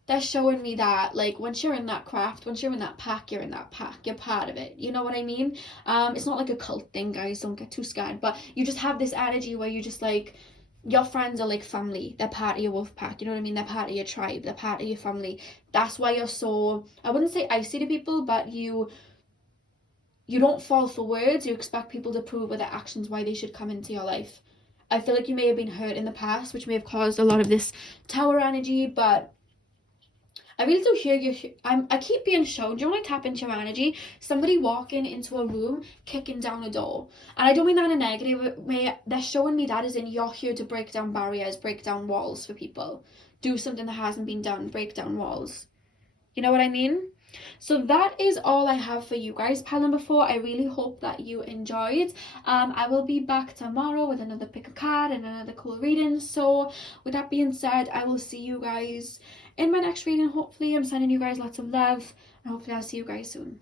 They're showing me that, like, once you're in that craft, once you're in that pack, you're in that pack. You're part of it. You know what I mean? It's not like a cult thing, guys. Don't get too scared. But you just have this energy where you just like, your friends are like family. They're part of your wolf pack. You know what I mean? They're part of your tribe. They're part of your family. That's why you're so, I wouldn't say icy to people, but you don't fall for words. You expect people to prove with their actions why they should come into your life. I feel like you may have been hurt in the past, which may have caused a lot of this tower energy, but I really do hear you. I keep being shown, do you know when I tap into your energy? Somebody walking into a room, kicking down a door. And I don't mean that in a negative way. They're showing me that as in, you're here to break down barriers, break down walls for people. Do something that hasn't been done, break down walls. You know what I mean? So that is all I have for you guys, pal number 4. I really hope that you enjoyed. I will be back tomorrow with another pick a card and another cool reading. So with that being said, I will see you guys in my next reading. Hopefully I'm sending you guys lots of love, and hopefully I'll see you guys soon.